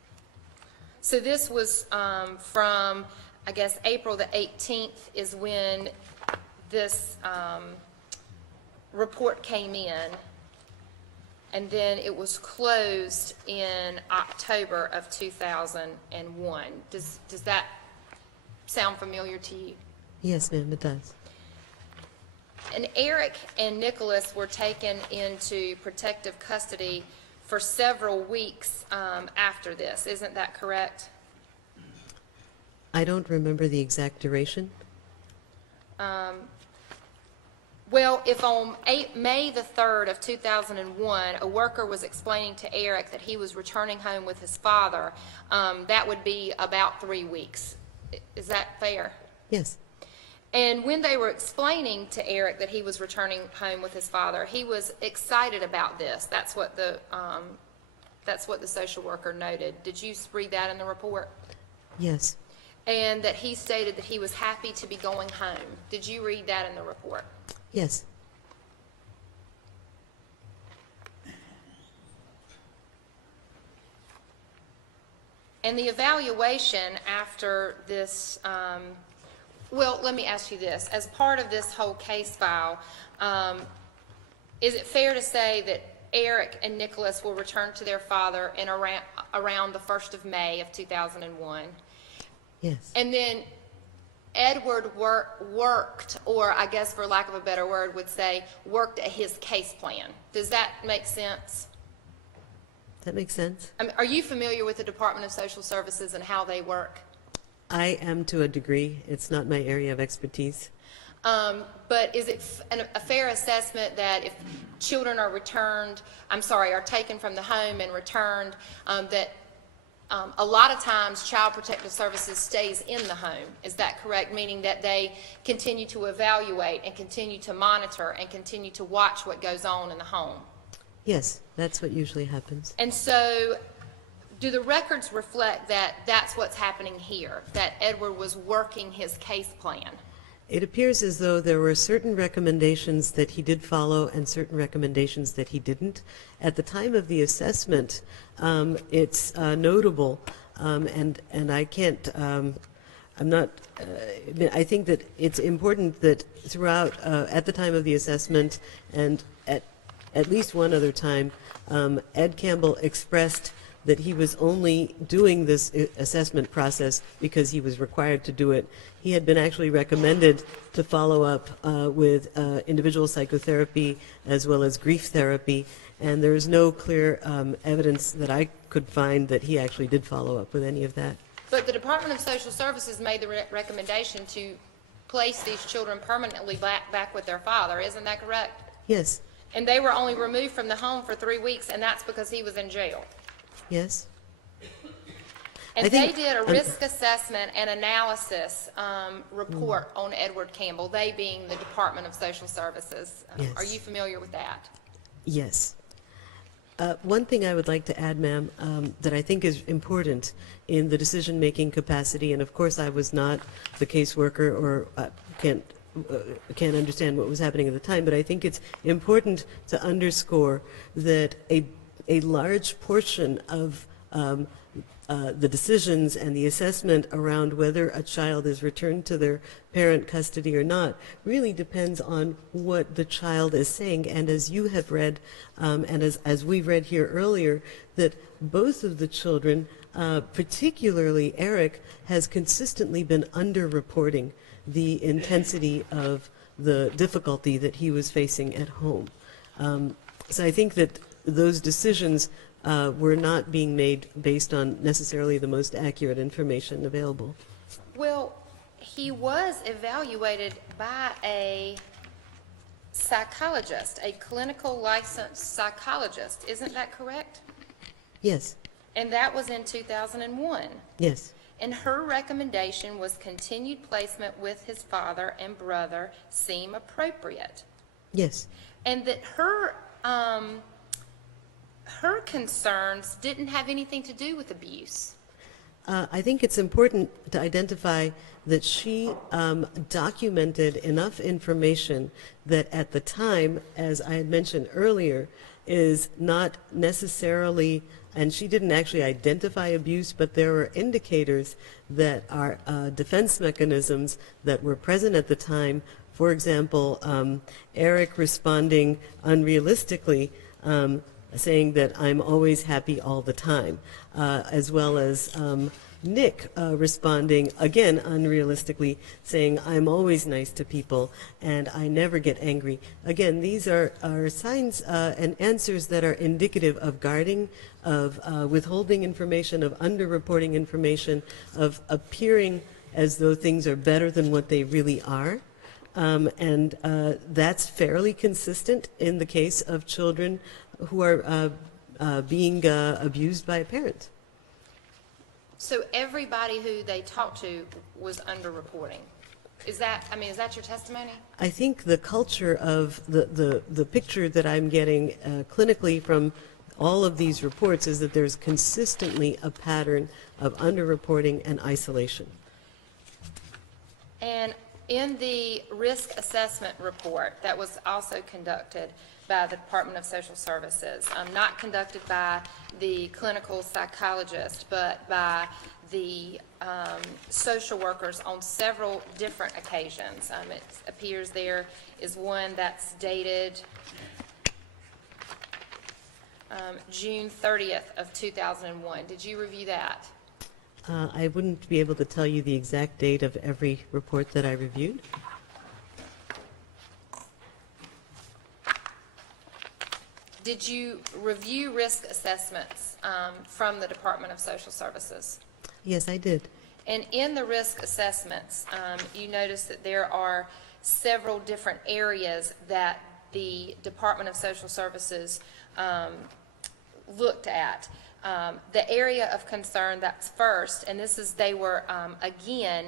So this was from, I guess, April the 18th is when this report came in. And then it was closed in October of 2001. Does that sound familiar to you? Yes, ma'am, it does. And Eric and Nicholas were taken into protective custody for several weeks after this. Isn't that correct? I don't remember the exact duration. Well, if on May the 3rd of 2001, a worker was explaining to Eric that he was returning home with his father, that would be about 3 weeks. Is that fair? Yes, And when they were explaining to Eric that he was returning home with his father, he was excited about this. That's what the social worker noted. Did you read that in the report? yes, And that he stated that he was happy to be going home. Did you read that in the report? yes. And the evaluation after this, well, let me ask you this. As part of this whole case file, is it fair to say that Eric and Nicholas will return to their father in around the 1st of May of 2001? Yes, And then Edward worked, or I guess for lack of a better word would say, worked at his case plan. Does that make sense? that makes sense. I mean, are you familiar with the Department of Social Services and how they work? I am to a degree. It's not my area of expertise. But is it a fair assessment that if children are are taken from the home and returned, that a lot of times Child Protective Services stays in the home? Is that correct? Meaning that they continue to evaluate and continue to monitor and continue to watch what goes on in the home? Yes, that's what usually happens. And so do the records reflect that that's what's happening here, that Edward was working his case plan? It appears as though there were certain recommendations that he did follow and certain recommendations that he didn't. At the time of the assessment, it's notable, and I can't, I think that it's important that throughout, at the time of the assessment and at least one other time, Ed Campbell expressed that he was only doing this assessment process because he was required to do it. He had been actually recommended to follow up with individual psychotherapy as well as grief therapy, and there is no clear evidence that I could find that he actually did follow up with any of that. But the Department of Social Services made the recommendation to place these children permanently back with their father. Isn't that correct? Yes. And they were only removed from the home for 3 weeks, and that's because he was in jail. Yes. And I think- they did a risk assessment and analysis report on Edward Campbell, they being the Department of Social Services. Yes. Are you familiar with that? Yes. One thing I would like to add, ma'am, that I think is important in the decision-making capacity, and of course I was not the caseworker or can't understand what was happening at the time, but I think it's important to underscore that a large portion of the decisions and the assessment around whether a child is returned to their parent custody or not really depends on what the child is saying. And as you have read, and as we've read here earlier, that both of the children, particularly Eric, has consistently been underreporting the intensity of the difficulty that he was facing at home. So I think that those decisions were not being made based on necessarily the most accurate information available. Well, he was evaluated by a psychologist, a clinical licensed psychologist. Isn't that correct? Yes. And that was in 2001. Yes. And her recommendation was continued placement with his father and brother seem appropriate. Yes. And that her concerns didn't have anything to do with abuse. I think it's important to identify that she documented enough information that at the time, as I had mentioned earlier, is not necessarily, and she didn't actually identify abuse, but there were indicators that are defense mechanisms that were present at the time. For example, Eric responding unrealistically, saying that I'm always happy all the time, as well as Nick responding, again unrealistically, saying I'm always nice to people and I never get angry. Again, these are signs and answers that are indicative of guarding, of withholding information, of underreporting information, of appearing as though things are better than what they really are. And that's fairly consistent in the case of children who are being abused by a parent. So everybody who they talked to was underreporting. Is that your testimony? I think the culture of the picture that I'm getting clinically from all of these reports is that there's consistently a pattern of underreporting and isolation. And in the risk assessment report that was also conducted by the Department of Social Services, not conducted by the clinical psychologist, but by the social workers on several different occasions. It appears there is one that's dated June 30th of 2001. Did you review that? I wouldn't be able to tell you the exact date of every report that I reviewed. Did you review risk assessments from the Department of Social Services? Yes, I did. And in the risk assessments, you notice that there are several different areas that the Department of Social Services looked at. The area of concern that's first, and this is they were, again,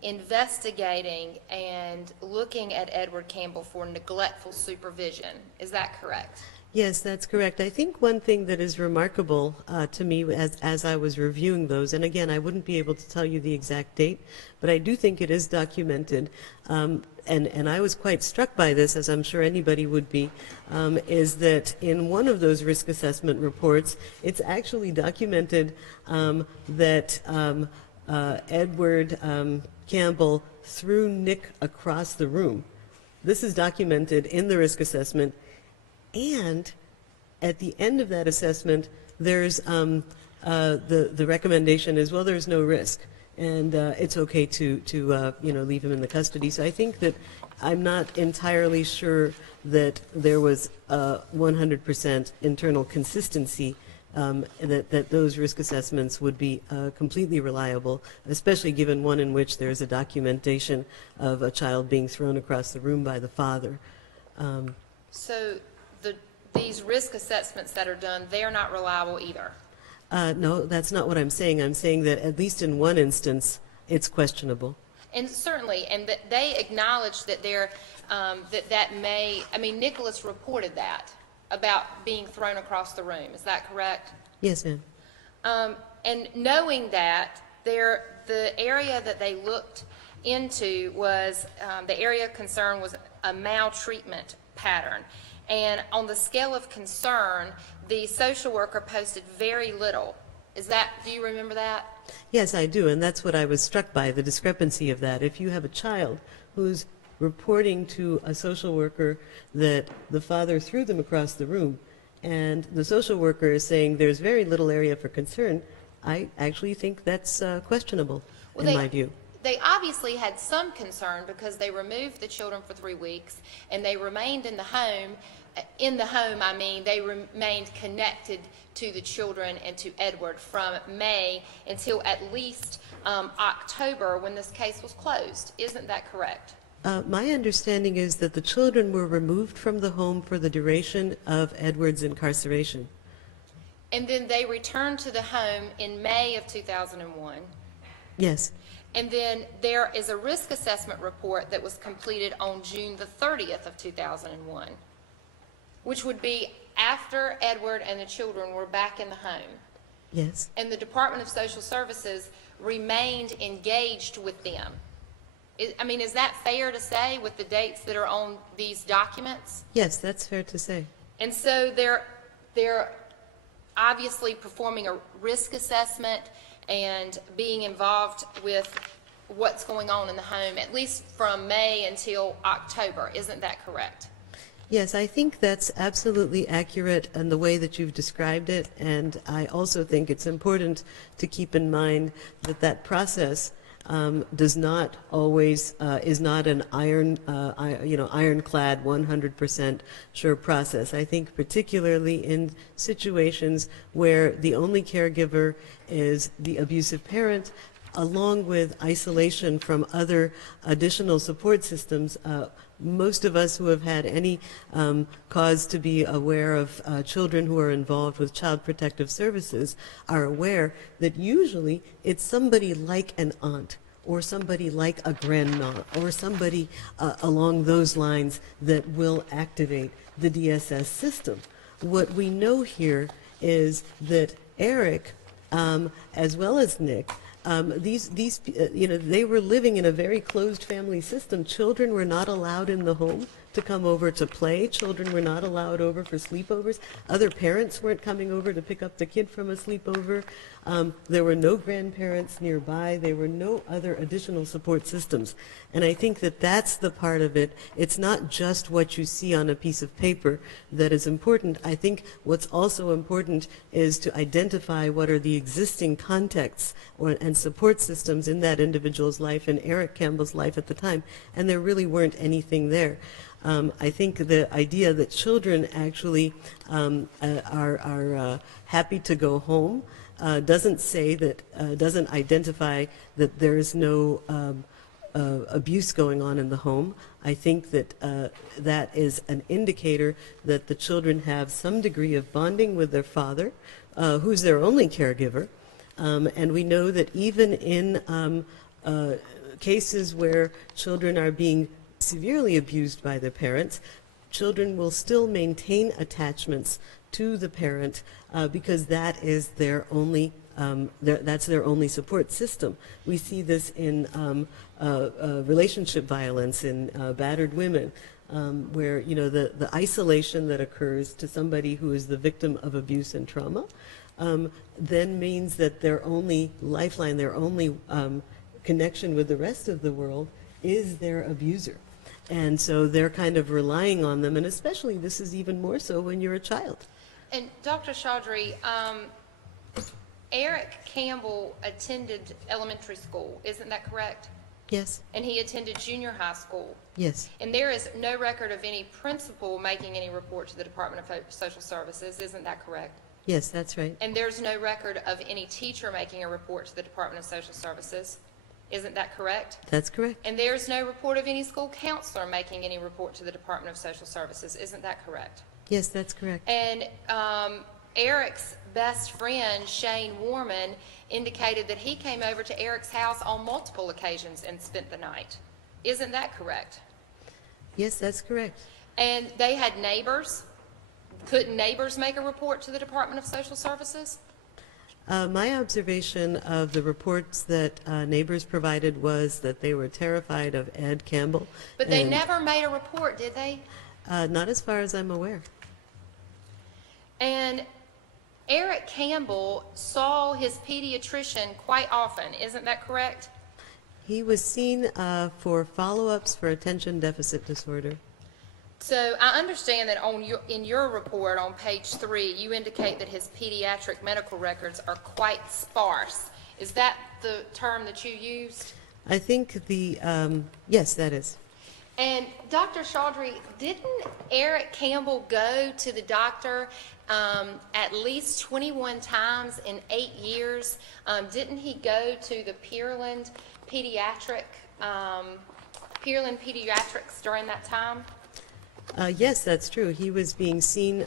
investigating and looking at Edward Campbell for neglectful supervision. Is that correct? Yes, that's correct. I think one thing that is remarkable to me as I was reviewing those, and again, I wouldn't be able to tell you the exact date, but I do think it is documented, and I was quite struck by this, as I'm sure anybody would be, is that in one of those risk assessment reports, it's actually documented that Edward Campbell threw Nick across the room. This is documented in the risk assessment, and at the end of that assessment, there's the recommendation is, well, there's no risk, and it's okay to leave him in the custody. So I think that I'm not entirely sure that there was 100% internal consistency, that those risk assessments would be completely reliable, especially given one in which there's a documentation of a child being thrown across the room by the father. So these risk assessments that are done, they are not reliable either. No, that's not what I'm saying. I'm saying that at least in one instance, it's questionable. And certainly, and that they acknowledge that that may, I mean, Nicholas reported that about being thrown across the room. Is that correct? Yes, ma'am. And knowing that, the area that they looked into was, the area of concern was a maltreatment pattern. And on the scale of concern, the social worker posted very little. Do you remember that? Yes, I do, and that's what I was struck by, the discrepancy of that. If you have a child who's reporting to a social worker that the father threw them across the room, and the social worker is saying there's very little area for concern, I actually think that's questionable, in my view. They obviously had some concern because they removed the children for 3 weeks, and they remained in the home. In the home, I mean, they remained connected to the children and to Edward from May until at least October, when this case was closed. Isn't that correct? My understanding is that the children were removed from the home for the duration of Edward's incarceration. And then they returned to the home in May of 2001. Yes. And then there is a risk assessment report that was completed on June the 30th of 2001, which would be after Edward and the children were back in the home. Yes. And the Department of Social Services remained engaged with them. I mean, is that fair to say with the dates that are on these documents? Yes, that's fair to say. And so they're obviously performing a risk assessment and being involved with what's going on in the home, at least from May until October. Isn't that correct? Yes, I think that's absolutely accurate in the way that you've described it, and I also think it's important to keep in mind that that process does not always is not an ironclad 100% sure process. I think particularly in situations where the only caregiver is the abusive parent, along with isolation from other additional support systems. Most of us who have had any cause to be aware of children who are involved with Child Protective Services are aware that usually it's somebody like an aunt or somebody like a grandma or somebody along those lines that will activate the DSS system. What we know here is that Eric, as well as Nick, they were living in a very closed family system. Children were not allowed in the home to come over to play. Children were not allowed over for sleepovers. Other parents weren't coming over to pick up the kid from a sleepover. There were no grandparents nearby. There were no other additional support systems. And I think that that's the part of it. It's not just what you see on a piece of paper that is important. I think what's also important is to identify what are the existing contexts and support systems in that individual's life and Eric Campbell's life at the time. And there really weren't anything there. I think the idea that children actually are happy to go home doesn't say that, doesn't identify that there is no abuse going on in the home. I think that that is an indicator that the children have some degree of bonding with their father, who's their only caregiver. And we know that even in cases where children are being severely abused by their parents, children will still maintain attachments to the parent because that is their only that's their only support system. We see this in relationship violence in battered women, where the isolation that occurs to somebody who is the victim of abuse and trauma then means that their only lifeline, their only connection with the rest of the world is their abuser. And so they're kind of relying on them, and especially this is even more so when you're a child. And Dr. Chaudhary, Eric Campbell attended elementary school, isn't that correct? Yes, And he attended junior high school. yes, And there is no record of any principal making any report to the Department of Social Services, isn't that correct? yes, that's right. And there's no record of any teacher making a report to the Department of Social Services, isn't that correct? That's correct. And there's no report of any school counselor making any report to the Department of Social Services, isn't that correct? Yes, that's correct. And Eric's best friend, Shane Warman, indicated that he came over to Eric's house on multiple occasions and spent the night. Isn't that correct? Yes, that's correct. And they had neighbors. Couldn't neighbors make a report to the Department of Social Services? My observation of the reports that neighbors provided was that they were terrified of Ed Campbell. But they and, never made a report, did they? Not as far as I'm aware. And Eric Campbell saw his pediatrician quite often, isn't that correct? He was seen for follow-ups for attention deficit disorder. So I understand that in your report on page 3, you indicate that his pediatric medical records are quite sparse. Is that the term that you used? I think yes, that is. And Dr. Chaudhary, didn't Eric Campbell go to the doctor at least 21 times in 8 years? Didn't he go to the Pearland Pediatrics during that time? Yes, that's true. He was being seen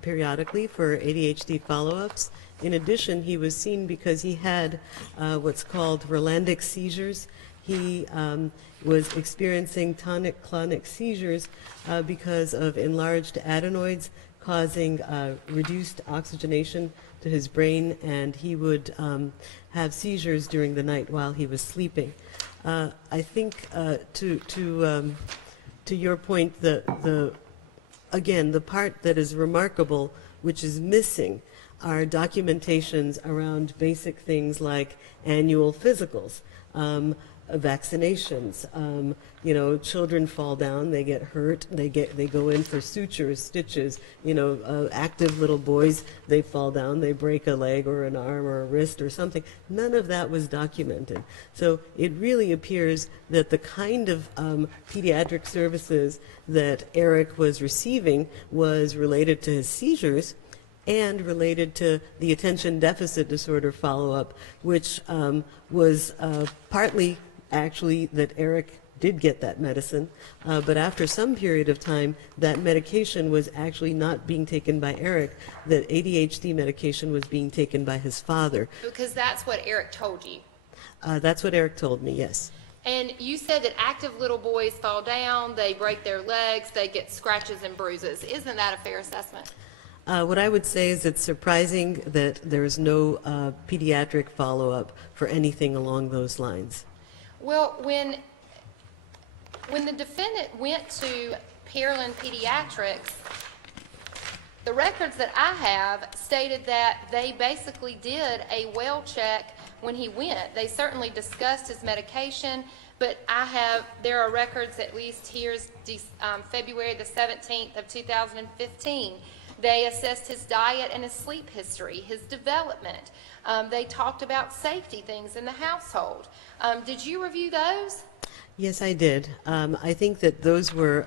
periodically for ADHD follow-ups. In addition, he was seen because he had what's called Rolandic seizures. He was experiencing tonic-clonic seizures because of enlarged adenoids causing reduced oxygenation to his brain, and he would have seizures during the night while he was sleeping. I think to your point, again, the part that is remarkable, which is missing, are documentations around basic things like annual physicals, vaccinations. Children fall down, they get hurt, they go in for sutures, stitches. Active little boys, they fall down, they break a leg or an arm or a wrist or something. None of that was documented. So it really appears that the kind of pediatric services that Eric was receiving was related to his seizures and related to the attention deficit disorder follow-up, which was partly actually that Eric did get that medicine, but after some period of time, that medication was actually not being taken by Eric. That ADHD medication was being taken by his father. Because that's what Eric told you. That's what Eric told me, yes. And you said that active little boys fall down, they break their legs, they get scratches and bruises. Isn't that a fair assessment? What I would say is it's surprising that there is no pediatric follow-up for anything along those lines. Well, when the defendant went to Pearland Pediatrics, the records that I have stated that they basically did a well check when he went. They certainly discussed his medication, but there are records, at least here's February the 17th of 2015. They assessed his diet and his sleep history, his development. They talked about safety things in the household. Did you review those? Yes, I did. I think that those were,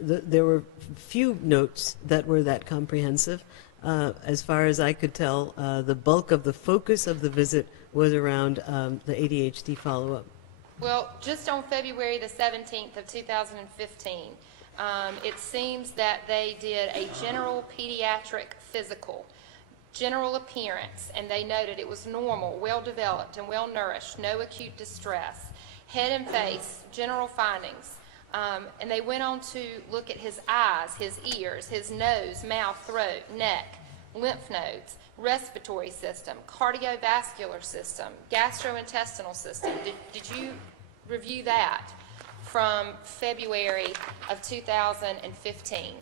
there were few notes that were that comprehensive. As far as I could tell, the bulk of the focus of the visit was around the ADHD follow-up. Well, just on February the 17th of 2015, it seems that they did a general pediatric physical, general appearance, and they noted it was normal, well-developed, and well-nourished, no acute distress. Head and face, general findings. And they went on to look at his eyes, his ears, his nose, mouth, throat, neck, lymph nodes, respiratory system, cardiovascular system, gastrointestinal system. Did you review that from February of 2015?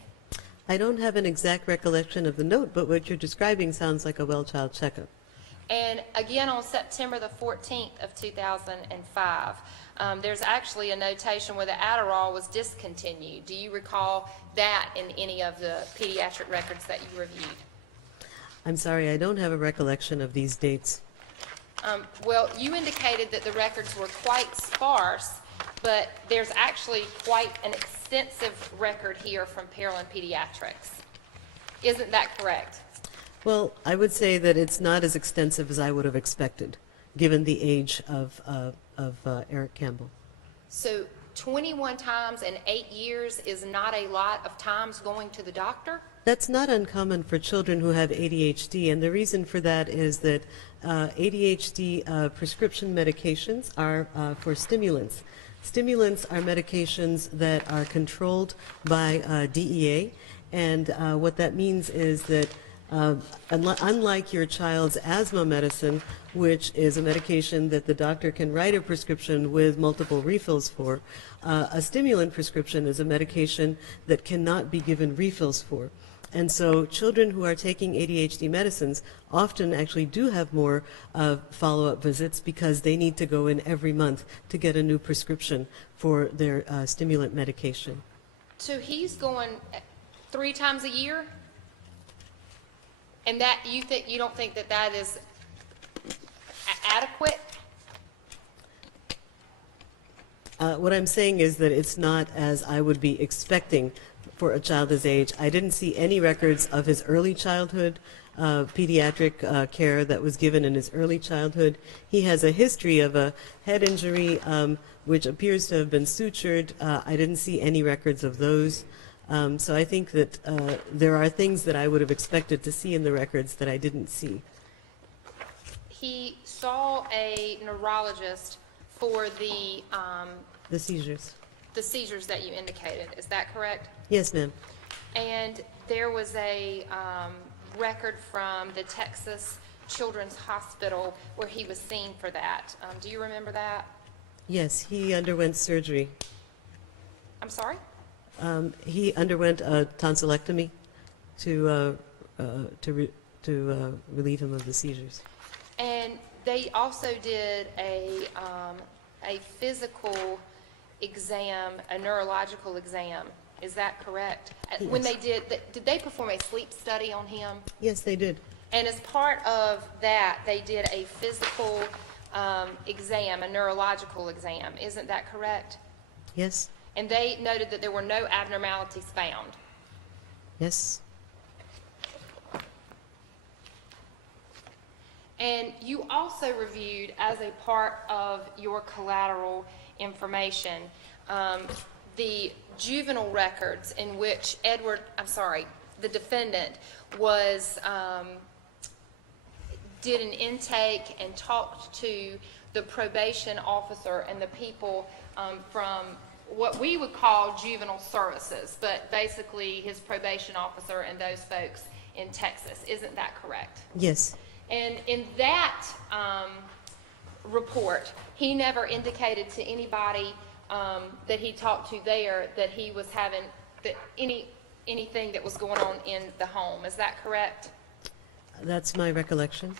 I don't have an exact recollection of the note, but what you're describing sounds like a well-child checkup. And again on September the 14th of 2005, there's actually a notation where the Adderall was discontinued. Do you recall that in any of the pediatric records that you reviewed? I'm sorry, I don't have a recollection of these dates. Well, you indicated that the records were quite sparse, but there's actually quite an extensive record here from Pearland Pediatrics. Isn't that correct? Well, I would say that it's not as extensive as I would have expected, given the age of Eric Campbell. So 21 times in 8 years is not a lot of times going to the doctor? That's not uncommon for children who have ADHD, and the reason for that is that ADHD prescription medications are for stimulants. Stimulants are medications that are controlled by DEA, and what that means is that unlike your child's asthma medicine, which is a medication that the doctor can write a prescription with multiple refills for, a stimulant prescription is a medication that cannot be given refills for. And so children who are taking ADHD medicines often actually do have more follow-up visits because they need to go in every month to get a new prescription for their stimulant medication. So he's going 3 times a year? And that you don't think that that is adequate? What I'm saying is that it's not as I would be expecting for a child his age. I didn't see any records of his early childhood pediatric care that was given in his early childhood. He has a history of a head injury which appears to have been sutured. I didn't see any records of those. So I think that there are things that I would have expected to see in the records that I didn't see. He saw a neurologist for the seizures. The seizures that you indicated. Is that correct? Yes, ma'am. And there was a record from the Texas Children's Hospital where he was seen for that. Do you remember that? Yes, he underwent surgery. I'm sorry? He underwent a tonsillectomy to relieve him of the seizures. And they also did a physical exam, a neurological exam. Is that correct? Yes. When they did they perform a sleep study on him? Yes, they did. And as part of that, they did a physical exam, a neurological exam. Isn't that correct? Yes. And they noted that there were no abnormalities found. Yes. And you also reviewed, as a part of your collateral information, the juvenile records in which the defendant was, did an intake and talked to the probation officer and the people from what we would call juvenile services, but basically his probation officer and those folks in Texas. Isn't that correct? Yes. And in that report, he never indicated to anybody that he talked to there that he was having anything that was going on in the home. Is that correct? That's my recollection.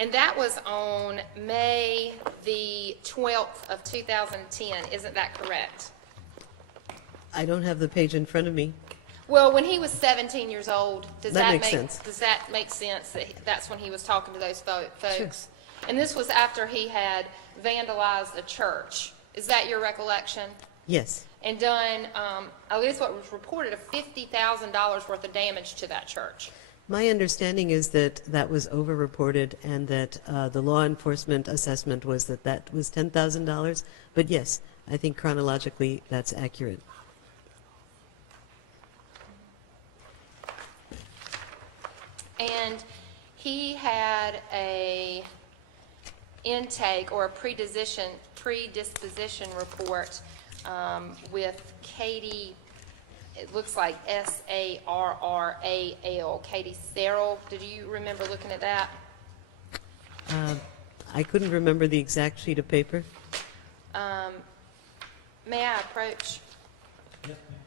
And that was on May the 12th of 2010. Isn't that correct? I don't have the page in front of me. Well, when he was 17 years old, does that makes sense. Does that make sense that that's when he was talking to those folks? Sure. And this was after he had vandalized a church. Is that your recollection? Yes. And done, at least what was reported, of $50,000 worth of damage to that church. My understanding is that that was over-reported and that the law enforcement assessment was that that was $10,000. But yes, I think chronologically that's accurate. And he had a intake or a predisposition report with Katie, it looks like Sarral, Katie Sarral. Did you remember looking at that? I couldn't remember the exact sheet of paper. May I approach? Yes, ma'am.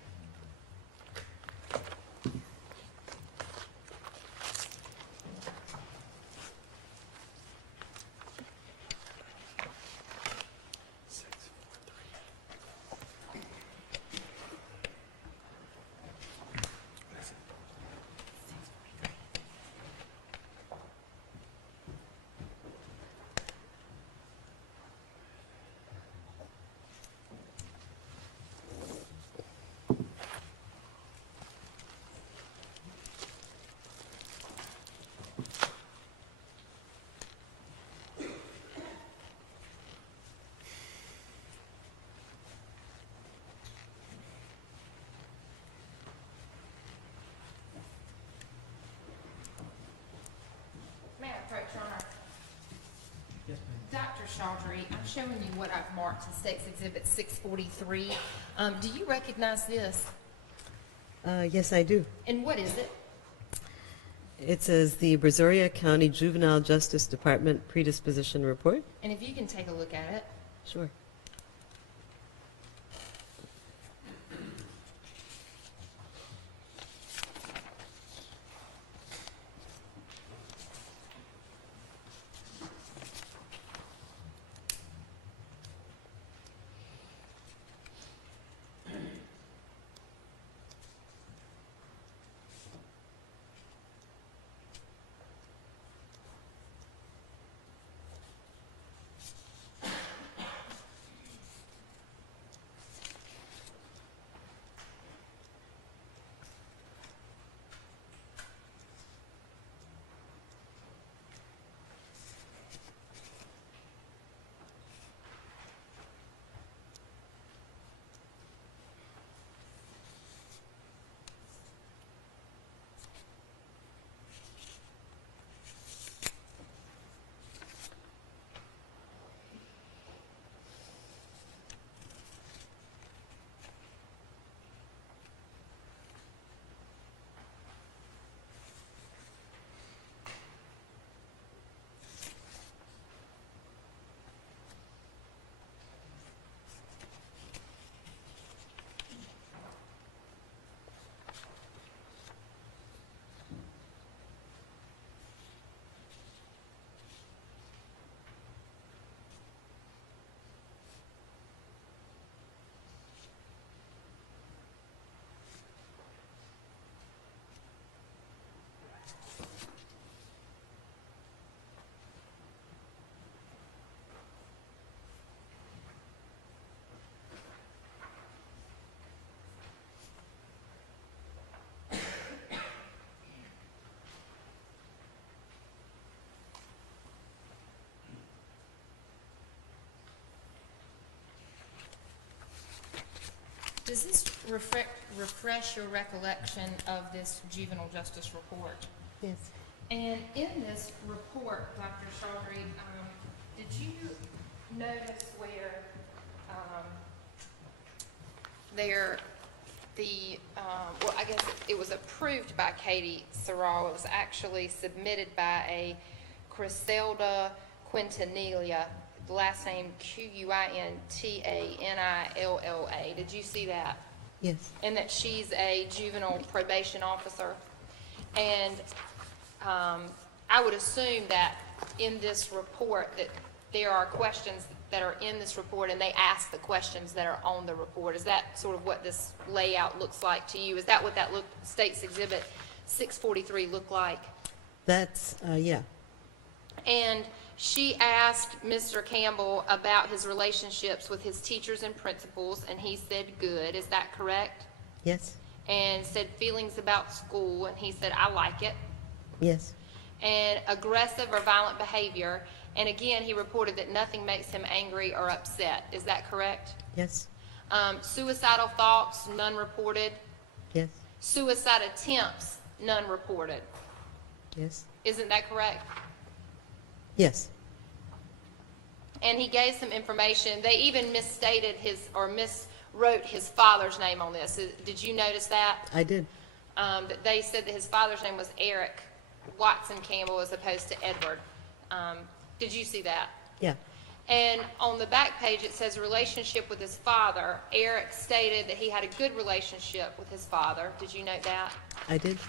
Dr. Chaudhary, I'm showing you what I've marked as State's Exhibit 643. Do you recognize this? Yes, I do. And what is it? It says the Brazoria County Juvenile Justice Department Predisposition Report. And if you can take a look at it. Sure. Does this refresh your recollection of this juvenile justice report? Yes. And in this report, Dr. Chaudhary, did you notice where well, I guess it was approved by Katie Sorrell. It was actually submitted by a Criselda Quintanilla, the last name Quintanilla. Did you see that? Yes. And that she's a juvenile probation officer. And I would assume that in this report that there are questions that are in this report and they ask the questions that are on the report. Is that sort of what this layout looks like to you? Is that what that State's Exhibit 643 looked like? That's, yeah. And she asked Mr. Campbell about his relationships with his teachers and principals, and he said good. Is that correct? Yes. And said feelings about school, and he said, I like it. Yes. And aggressive or violent behavior, and again, he reported that nothing makes him angry or upset. Is that correct? Yes. Suicidal thoughts, none reported. Yes. Suicide attempts, none reported. Yes. Isn't that correct? Yes. And he gave some information. They even misstated miswrote his father's name on this. Did you notice that? I did. That they said that his father's name was Eric Watson Campbell as opposed to Edward. Did you see that? Yeah. And on the back page it says relationship with his father. Eric stated that he had a good relationship with his father. Did you note that? I did.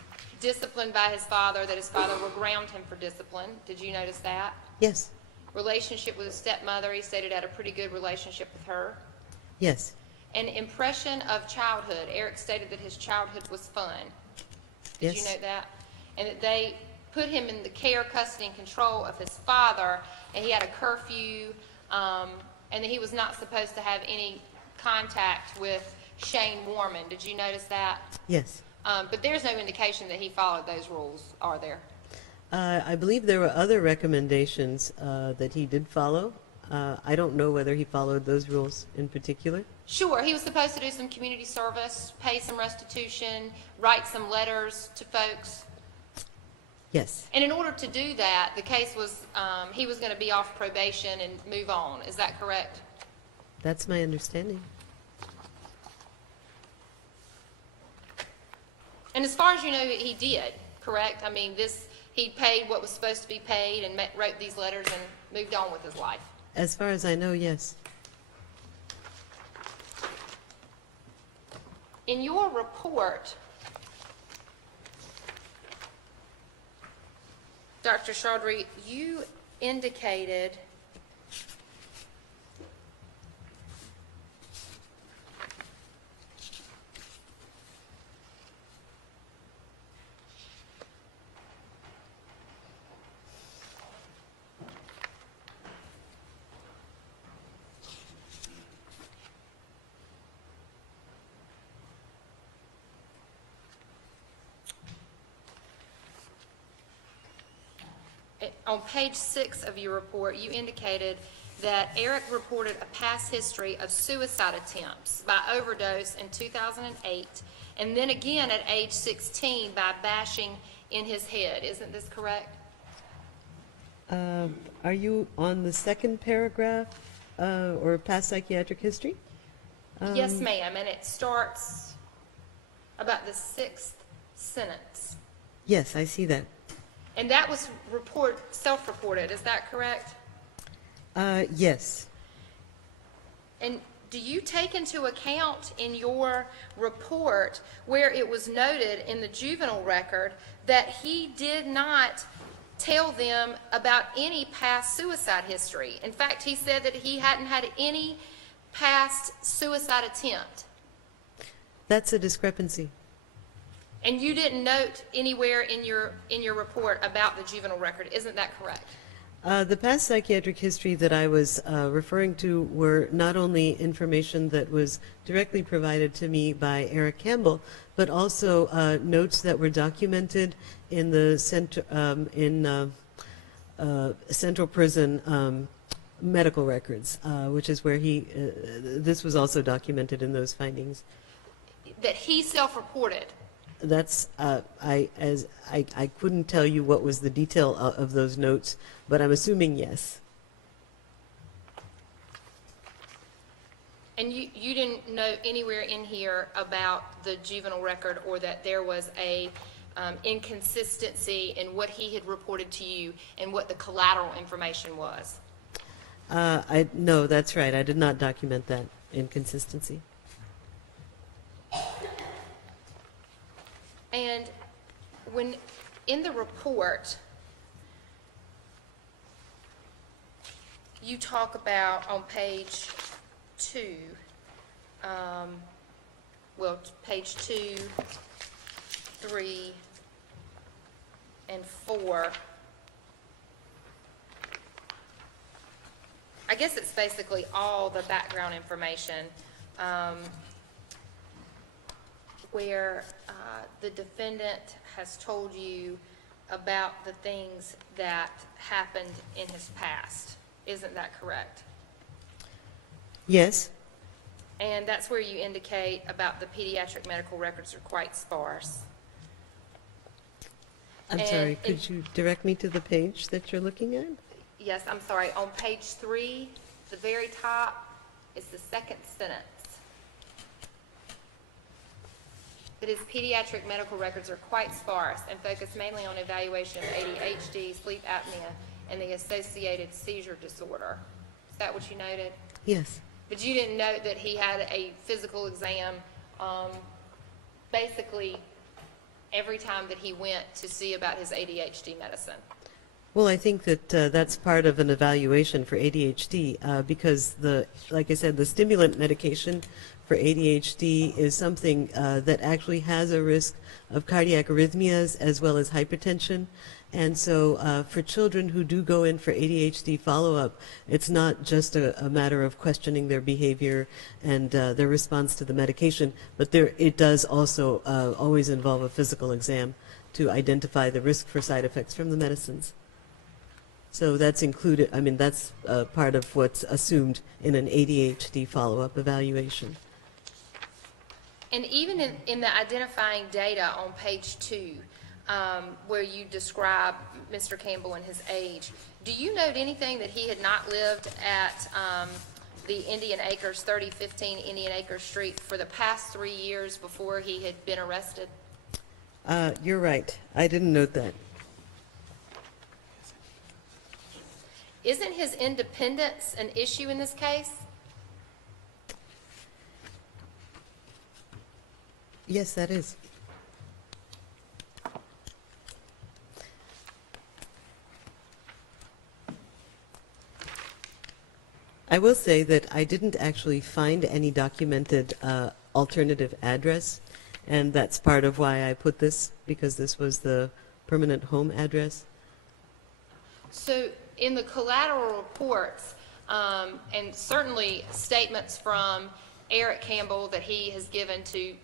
Disciplined by his father, that his father will ground him for discipline. Did you notice that? Yes. Relationship with his stepmother, he stated had a pretty good relationship with her. Yes. An impression of childhood. Eric stated that his childhood was fun. Did you Yes. note that? And that they put him in the care, custody, and control of his father, and he had a curfew, and that he was not supposed to have any contact with Shane Warman. Did you notice that? Yes. But there's no indication that he followed those rules, are there? I believe there were other recommendations that he did follow. I don't know whether he followed those rules in particular. Sure, he was supposed to do some community service, pay some restitution, write some letters to folks. Yes, And in order to do that, the case was, he was going to be off probation and move on. Is that correct? that's my understanding. And as far as you know, he did, correct? I mean, he paid what was supposed to be paid and wrote these letters and moved on with his life. As far as I know, yes. In your report, Dr. Chaudhary, you indicated on page 6 of your report, you indicated that Eric reported a past history of suicide attempts by overdose in 2008, and then again at age 16 by bashing in his head. Isn't this correct? Are you on the second paragraph or past psychiatric history? Yes, ma'am, and it starts about the 6th sentence. Yes, I see that. And that was self-reported, is that correct? Yes. And do you take into account in your report where it was noted in the juvenile record that he did not tell them about any past suicide history? In fact, he said that he hadn't had any past suicide attempt. That's a discrepancy. And you didn't note anywhere in your report about the juvenile record, isn't that correct? The past psychiatric history that I was referring to were not only information that was directly provided to me by Eric Campbell, but also notes that were documented in the Central Prison medical records, which is where this was also documented in those findings. That he self-reported. That's I couldn't tell you what was the detail of those notes, but I'm assuming yes. And you didn't know anywhere in here about the juvenile record or that there was a inconsistency in what he had reported to you and what the collateral information was? No, that's right. I did not document that inconsistency. And when in the report, you talk about on page 2, page 2, 3, and 4. I guess it's basically all the background information where the defendant has told you about the things that happened in his past. Isn't that correct? Yes. And that's where you indicate about the pediatric medical records are quite sparse. I'm sorry, could you direct me to the page that you're looking at? Yes, I'm sorry. On page 3, the very top, is the second sentence. That his pediatric medical records are quite sparse and focus mainly on evaluation of ADHD, sleep apnea, and the associated seizure disorder. Is that what you noted? Yes. But you didn't note that he had a physical exam basically every time that he went to see about his ADHD medicine. Well, I think that that's part of an evaluation for ADHD because, like I said, the stimulant medication for ADHD is something that actually has a risk of cardiac arrhythmias as well as hypertension. And so for children who do go in for ADHD follow-up, it's not just a matter of questioning their behavior and their response to the medication, but it does also always involve a physical exam to identify the risk for side effects from the medicines. So that's included, I mean, that's part of what's assumed in an ADHD follow-up evaluation. And even in the identifying data on page 2, where you describe Mr. Campbell and his age. Do you note anything that he had not lived at the Indian Acres, 3015 Indian Acres Street for the past 3 years before he had been arrested? You're right. I didn't note that. Isn't his independence an issue in this case? Yes, that is. I will say that I didn't actually find any documented alternative address, and that's part of why I put this, because this was the permanent home address. So in the collateral reports, and certainly statements from Eric Campbell that he has given to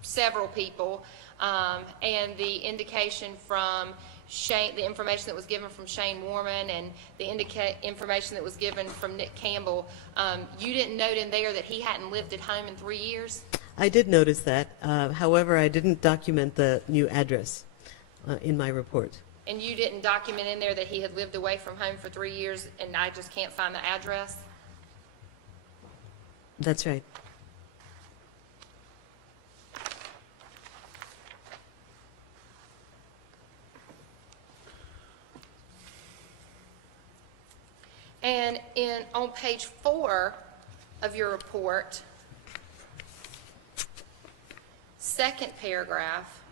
several people, and the indication from Shane, the information that was given from Shane Warman, and the information that was given from Nick Campbell, you didn't note in there that he hadn't lived at home in 3 years? I did notice that. However, I didn't document the new address in my report. And you didn't document in there that he had lived away from home for 3 years, and I just can't find the address? That's right. And on page 4 of your report, second paragraph,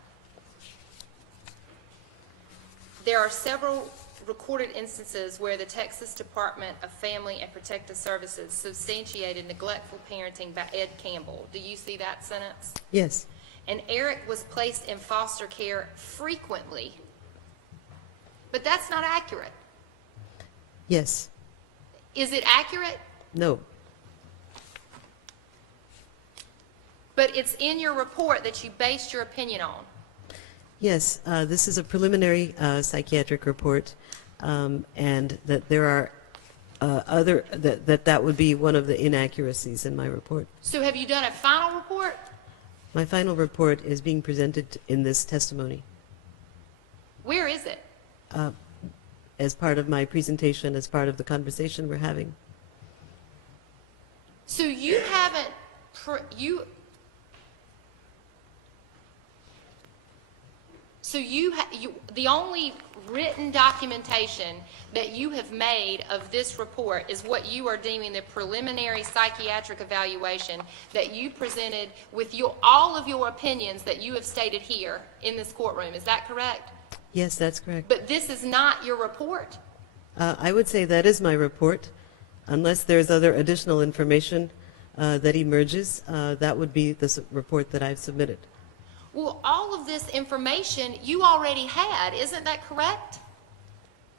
there are several recorded instances where the Texas Department of Family and Protective Services substantiated neglectful parenting by Ed Campbell. Do you see that sentence? Yes. And Eric was placed in foster care frequently. But that's not accurate. Yes. Is it accurate? No. But it's in your report that you based your opinion on. Yes, this is a preliminary psychiatric report, and that there are that would be one of the inaccuracies in my report. So have you done a final report? My final report is being presented in this testimony Where is it? as part of my presentation, as part of the conversation we're having. So you haven't, the only written documentation that you have made of this report is what you are deeming the preliminary psychiatric evaluation that you presented with all of your opinions that you have stated here in this courtroom. Is that correct? Yes, that's correct. But this is not your report? I would say that is my report. Unless there's other additional information that emerges, that would be the report that I've submitted. Well, all of this information you already had, isn't that correct?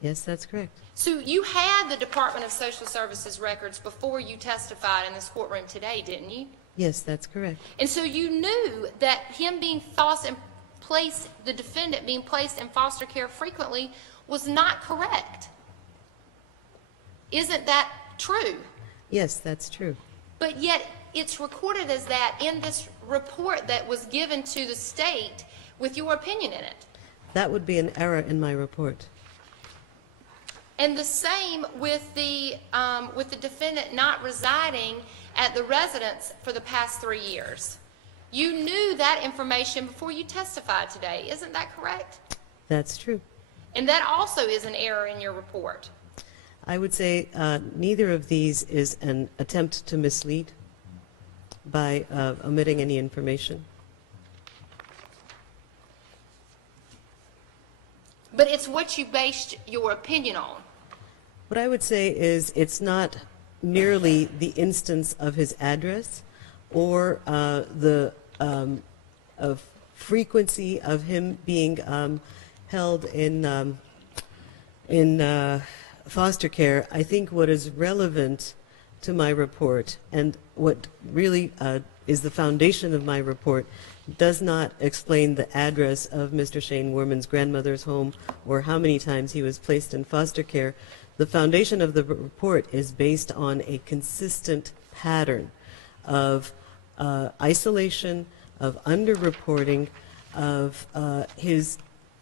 Yes, that's correct. So you had the Department of Social Services records before you testified in this courtroom today, didn't you? Yes, that's correct. And so you knew that him being the defendant being placed in foster care frequently was not correct. Isn't that true? Yes, that's true. But yet it's recorded as that in this report that was given to the state with your opinion in it. That would be an error in my report. And the same with the defendant not residing at the residence for the past 3 years. You knew that information before you testified today. Isn't that correct? That's true. And that also is an error in your report. I would say neither of these is an attempt to mislead by omitting any information. But it's what you based your opinion on. What I would say is it's not merely the instance of his address or the frequency of him being held in foster care. I think what is relevant to my report and what really is the foundation of my report does not explain the address of Mr. Shane Worman's grandmother's home or how many times he was placed in foster care. The foundation of the report is based on a consistent pattern of isolation, of underreporting, of his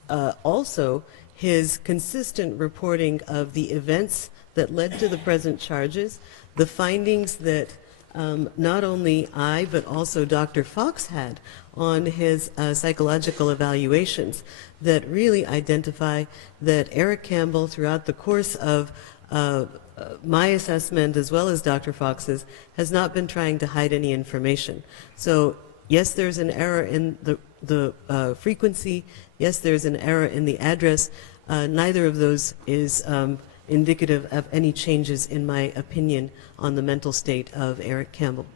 also his consistent reporting of the events that led to the present charges, the findings that not only I, but also Dr. Fox had on his psychological evaluations that really identify that Eric Campbell, throughout the course of my assessment as well as Dr. Fox's, has not been trying to hide any information. So yes, there's an error in the frequency. Yes, there's an error in the address. Neither of those is indicative of any changes, in my opinion, on the mental state of Eric Campbell.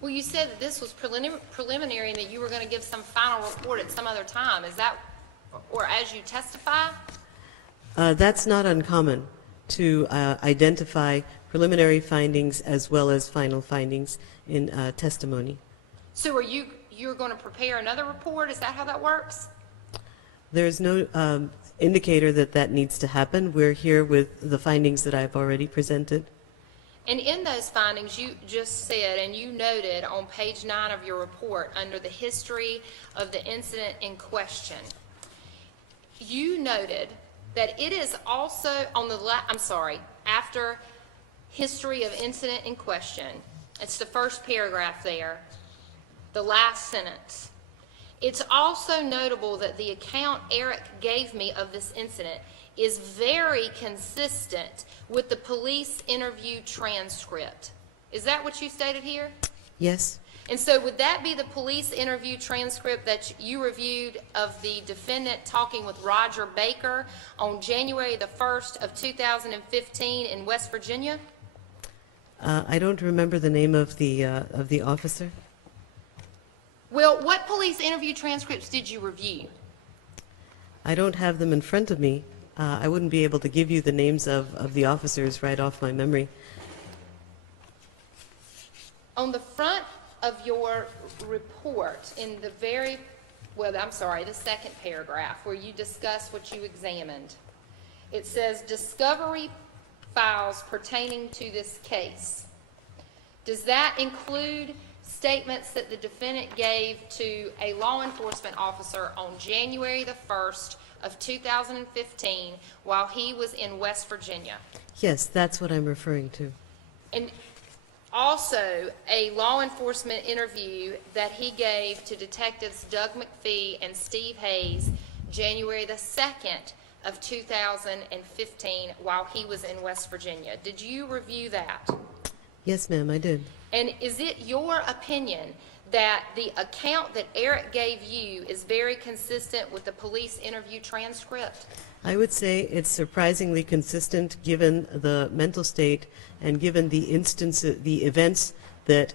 Well, you said that this was preliminary and that you were going to give some final report at some other time. Is that, or as you testify? That's not uncommon, to identify preliminary findings as well as final findings in testimony. So are you're going to prepare another report? Is that how that works? There's no indicator that that needs to happen. We're here with the findings that I've already presented. And in those findings, you just said, and you noted on page 9 of your report, under the history of the incident in question, you noted that it is also on the after history of incident in question, it's the first paragraph there, the last sentence. It's also notable that the account Eric gave me of this incident is very consistent with the police interview transcript. Is that what you stated here? Yes. And so would that be the police interview transcript that you reviewed of the defendant talking with Roger Baker on January the 1st of 2015 in West Virginia? I don't remember the name of the officer. Well, what police interview transcripts did you review? I don't have them in front of me. I wouldn't be able to give you the names of the officers right off my memory. On the front of your report, in the the second paragraph, where you discuss what you examined, it says discovery files pertaining to this case. Does that include statements that the defendant gave to a law enforcement officer on January the 1st of 2015 while he was in West Virginia? Yes, that's what I'm referring to. And also a law enforcement interview that he gave to detectives Doug McPhee and Steve Hayes January the 2nd of 2015 while he was in West Virginia. Did you review that? Yes, ma'am, I did. And is it your opinion that the account that Eric gave you is very consistent with the police interview transcript? I would say it's surprisingly consistent given the mental state and given the events that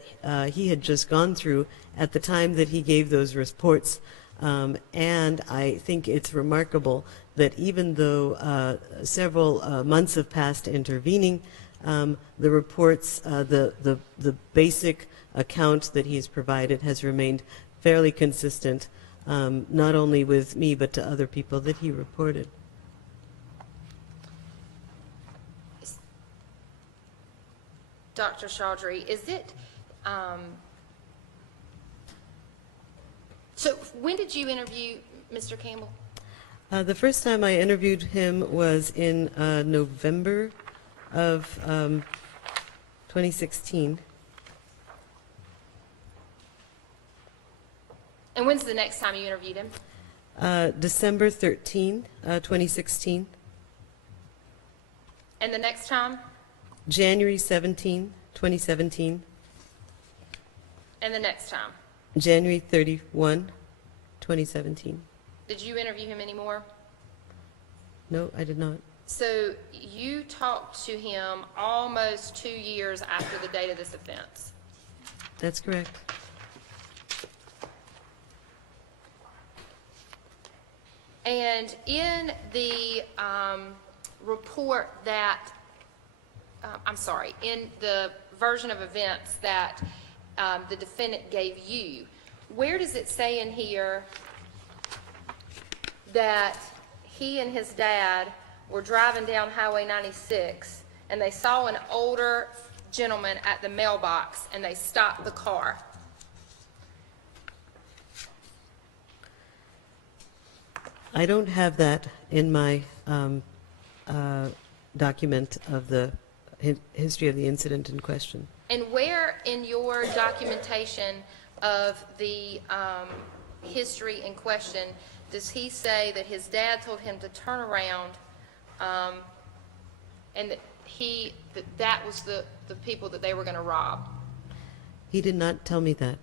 he had just gone through at the time that he gave those reports. And I think it's remarkable that even though several months have passed intervening, the reports, the basic account that he's provided has remained fairly consistent, not only with me but to other people that he reported. Dr. Chaudhary, is it, so when did you interview Mr. Campbell? The first time I interviewed him was in November of 2016. And when's the next time you interviewed him? December 13, 2016. And the next time? January 17, 2017. And the next time? January 31, 2017. Did you interview him anymore? No, I did not. So you talked to him almost 2 years after the date of this offense. That's correct. And in the report that, in the version of events that the defendant gave you, where does it say in here that he and his dad were driving down Highway 96 and they saw an older gentleman at the mailbox and they stopped the car? I don't have that in my document of the history of the incident in question. And where in your documentation of the history in question does he say that his dad told him to turn around and that was the people that they were going to rob? He did not tell me that.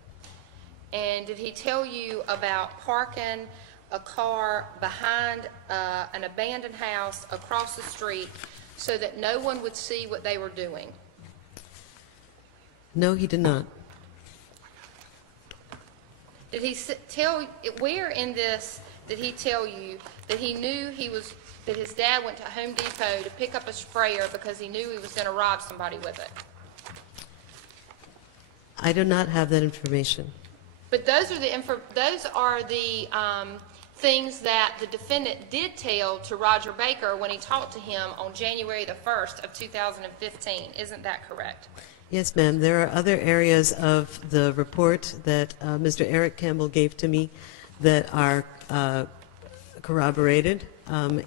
And did he tell you about parking a car behind an abandoned house across the street so that no one would see what they were doing? No, he did not. Did he tell, where in this did he tell you that he knew that his dad went to Home Depot to pick up a sprayer because he knew he was going to rob somebody with it? I do not have that information. But those are the things that the defendant did tell to Roger Baker when he talked to him on January the 1st of 2015. Isn't that correct? Yes, ma'am. There are other areas of the report that Mr. Eric Campbell gave to me that are corroborated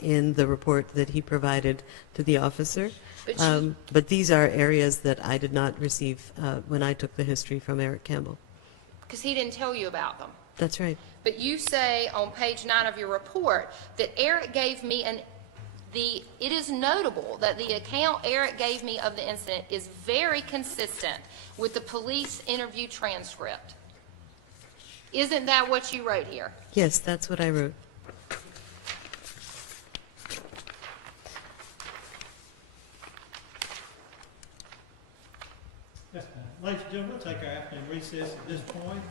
in the report that he provided to the officer. But these are areas that I did not receive when I took the history from Eric Campbell. Because he didn't tell you about them. That's right. But you say on page 9 of your report that Eric gave me it is notable that the account Eric gave me of the incident is very consistent with the police interview transcript. Isn't that what you wrote here? Yes, that's what I wrote. Yes, ma'am. Ladies and gentlemen, we'll take our afternoon recess at this point.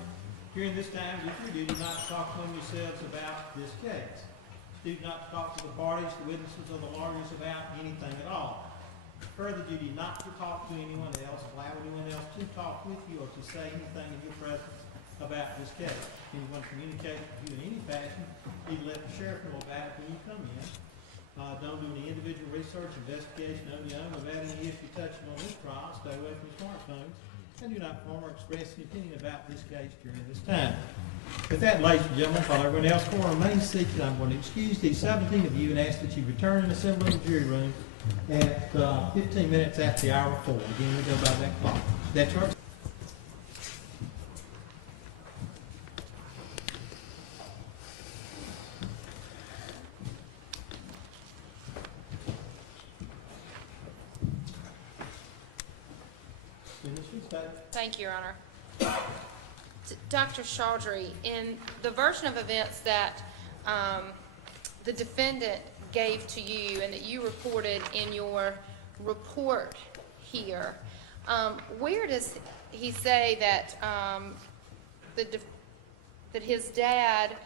During this time, if you do not talk among yourselves about this case. Do not talk to the parties, the witnesses, or the lawyers about anything at all. Further, duty not to talk to anyone else, allow anyone else to talk with you or to say anything in your presence about this case. If anyone communicates with you in any fashion, you let the sheriff know about it when you come in. Don't do any individual research, investigation on your own about any issue touching on this trial. Stay away from smartphones. And do not form or express an opinion about this case during this time. With that, ladies and gentlemen, while everyone else will remain seated, I'm going to excuse these 17 of you and ask that you return and assemble in the jury room at 15 minutes after the hour 4. Again, we go by that clock. That's right. Thank you, Your Honor. Dr. Chaudhary, in the version of events that the defendant gave to you and that you reported in your report here, where does he say that that his dad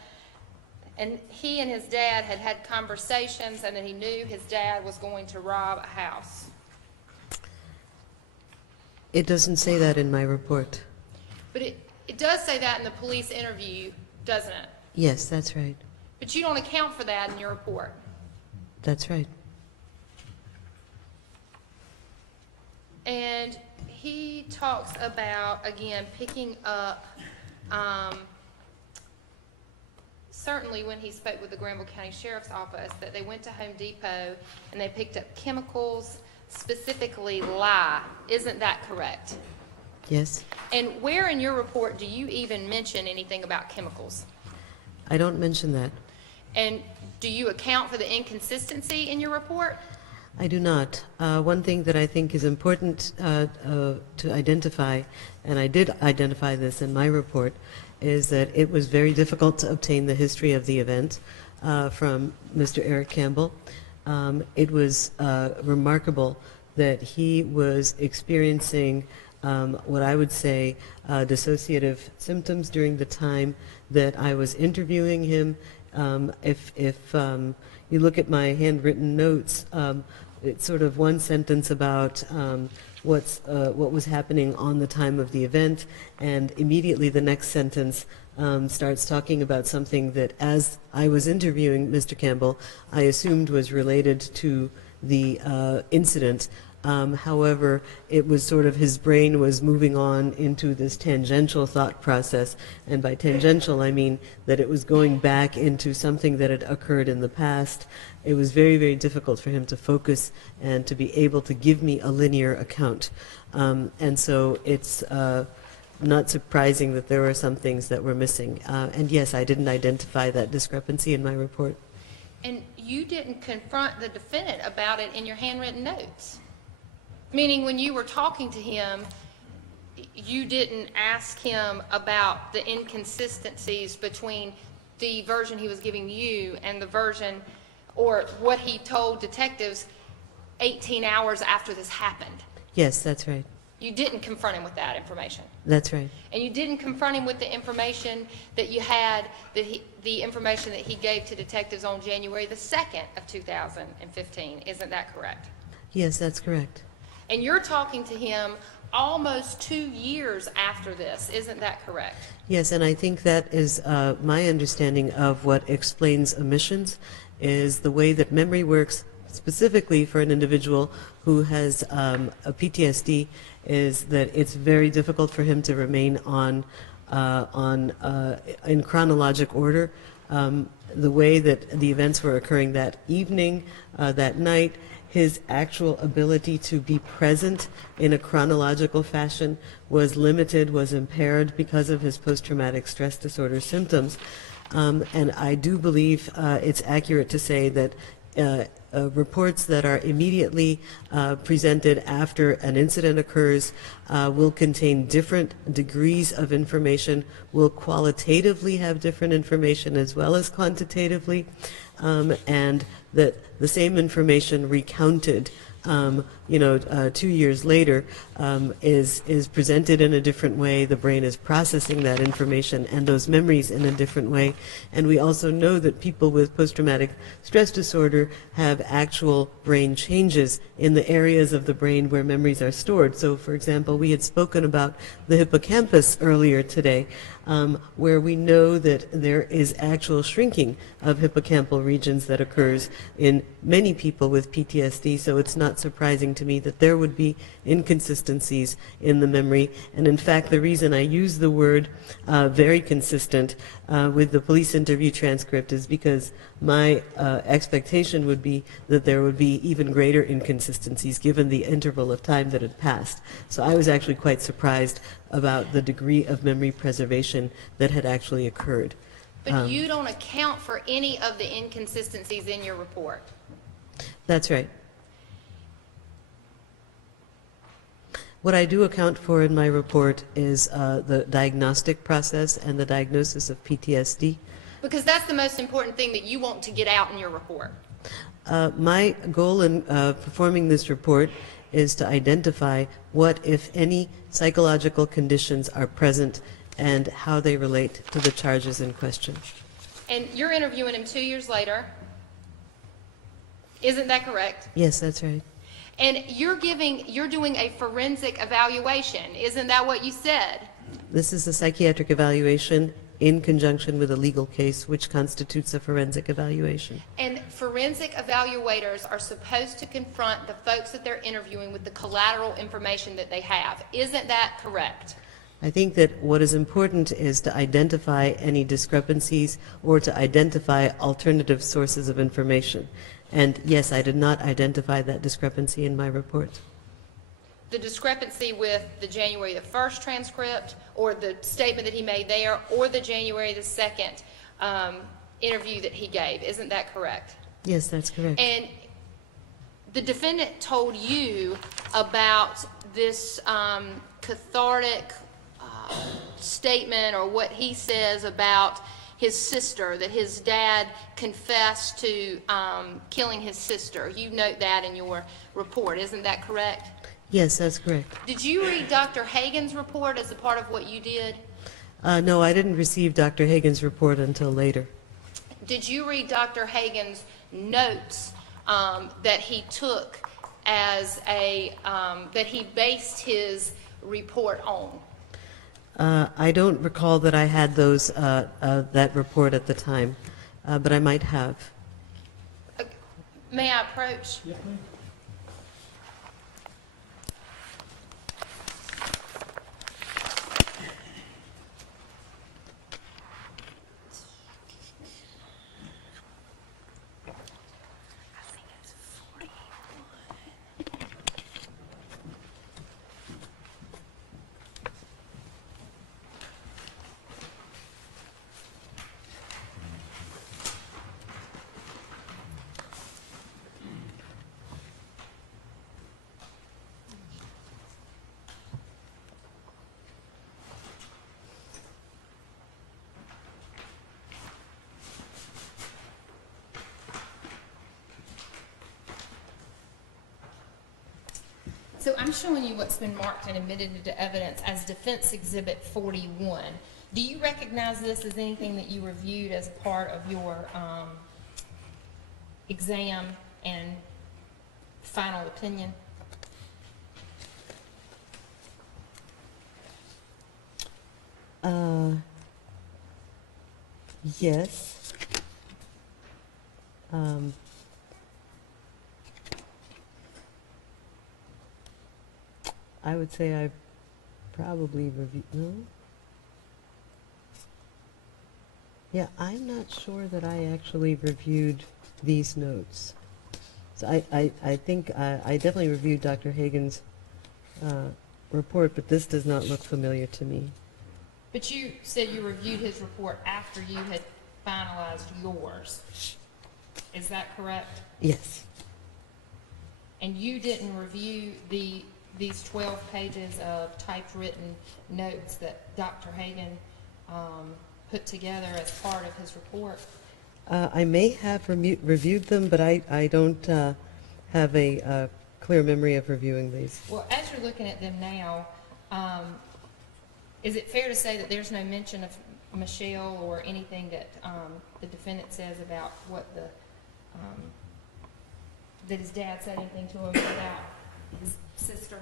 and his dad had had conversations and that he knew his dad was going to rob a house? It doesn't say that in my report. But it does say that in the police interview, doesn't it? Yes, that's right. But you don't account for that in your report. That's right. And he talks about, again, picking up, certainly when he spoke with the Granville County Sheriff's Office, that they went to Home Depot and they picked up chemicals, specifically lye. Isn't that correct? Yes. And where in your report do you even mention anything about chemicals? I don't mention that. And do you account for the inconsistency in your report? I do not. One thing that I think is important to identify, and I did identify this in my report, is that it was very difficult to obtain the history of the event from Mr. Eric Campbell. It was remarkable that he was experiencing what I would say dissociative symptoms during the time that I was interviewing him. If you look at my handwritten notes, it's sort of one sentence about what was happening on the time of the event, and immediately the next sentence starts talking about something that, as I was interviewing Mr. Campbell, I assumed was related to the incident However, it was sort of his brain was moving on into this tangential thought process, and by tangential I mean that it was going back into something that had occurred in the past. It was very, very difficult for him to focus and to be able to give me a linear account. And so it's not surprising that there were some things that were missing. And yes, I didn't identify that discrepancy in my report. And you didn't confront the defendant about it in your handwritten notes? Meaning when you were talking to him, you didn't ask him about the inconsistencies between the version he was giving you and the version or what he told detectives 18 hours after this happened? Yes, that's right. You didn't confront him with that information? That's right. And you didn't confront him with the information that you had, the information that he gave to detectives on January the 2nd of 2015. Isn't that correct? Yes, that's correct. And you're talking to him almost 2 years after this. Isn't that correct? Yes, and I think that is my understanding of what explains omissions, is the way that memory works specifically for an individual who has a PTSD, is that it's very difficult for him to remain in chronologic order. The way that the events were occurring that evening, that night, his actual ability to be present in a chronological fashion was limited, was impaired because of his post-traumatic stress disorder symptoms. And I do believe it's accurate to say that reports that are immediately presented after an incident occurs will contain different degrees of information, will qualitatively have different information as well as quantitatively, and that the same information recounted 2 years later is presented in a different way. The brain is processing that information and those memories in a different way. And we also know that people with post-traumatic stress disorder have actual brain changes in the areas of the brain where memories are stored. So, for example, we had spoken about the hippocampus earlier today, where we know that there is actual shrinking of hippocampal regions that occurs in many people with PTSD, so it's not surprising to me that there would be inconsistencies in the memory. And in fact, the reason I use the word very consistent with the police interview transcript is because my expectation would be that there would be even greater inconsistencies given the interval of time that had passed. So I was actually quite surprised about the degree of memory preservation that had actually occurred. But you don't account for any of the inconsistencies in your report. That's right. What I do account for in my report is the diagnostic process and the diagnosis of PTSD. Because that's the most important thing that you want to get out in your report. My goal in performing this report is to identify what, if any, psychological conditions are present and how they relate to the charges in question. And you're interviewing him 2 years later. Isn't that correct? Yes, that's right. And you're doing a forensic evaluation. Isn't that what you said? This is a psychiatric evaluation in conjunction with a legal case, which constitutes a forensic evaluation. And forensic evaluators are supposed to confront the folks that they're interviewing with the collateral information that they have. Isn't that correct? I think that what is important is to identify any discrepancies or to identify alternative sources of information. And yes, I did not identify that discrepancy in my report. The discrepancy with the January the 1st transcript or the statement that he made there or the January the 2nd interview that he gave. Isn't that correct? Yes, that's correct. And the defendant told you about this cathartic statement or what he says about his sister, that his dad confessed to killing his sister. You note that in your report. Isn't that correct? Yes, that's correct. Did you read Dr. Hagen's report as a part of what you did? No, I didn't receive Dr. Hagen's report until later. Did you read Dr. Hagen's notes that he took as that he based his report on? I don't recall that I had that report at the time, but I might have. May I approach? Yes, ma'am. So I'm showing you what's been marked and admitted into evidence as Defense Exhibit 41. Do you recognize this as anything that you reviewed as a part of your exam and final opinion? Yes. I would say I probably reviewed, no? Yeah, I'm not sure that I actually reviewed these notes. So I think I definitely reviewed Dr. Hagen's report, but this does not look familiar to me. But you said you reviewed his report after you had finalized yours. Is that correct? Yes. And you didn't review these 12 pages of typewritten notes that Dr. Hagen put together as part of his report? I may have reviewed them, but I don't have a clear memory of reviewing these. Well, as you're looking at them now, is it fair to say that there's no mention of Michelle or anything that the defendant says about what that his dad said anything to him about his sister?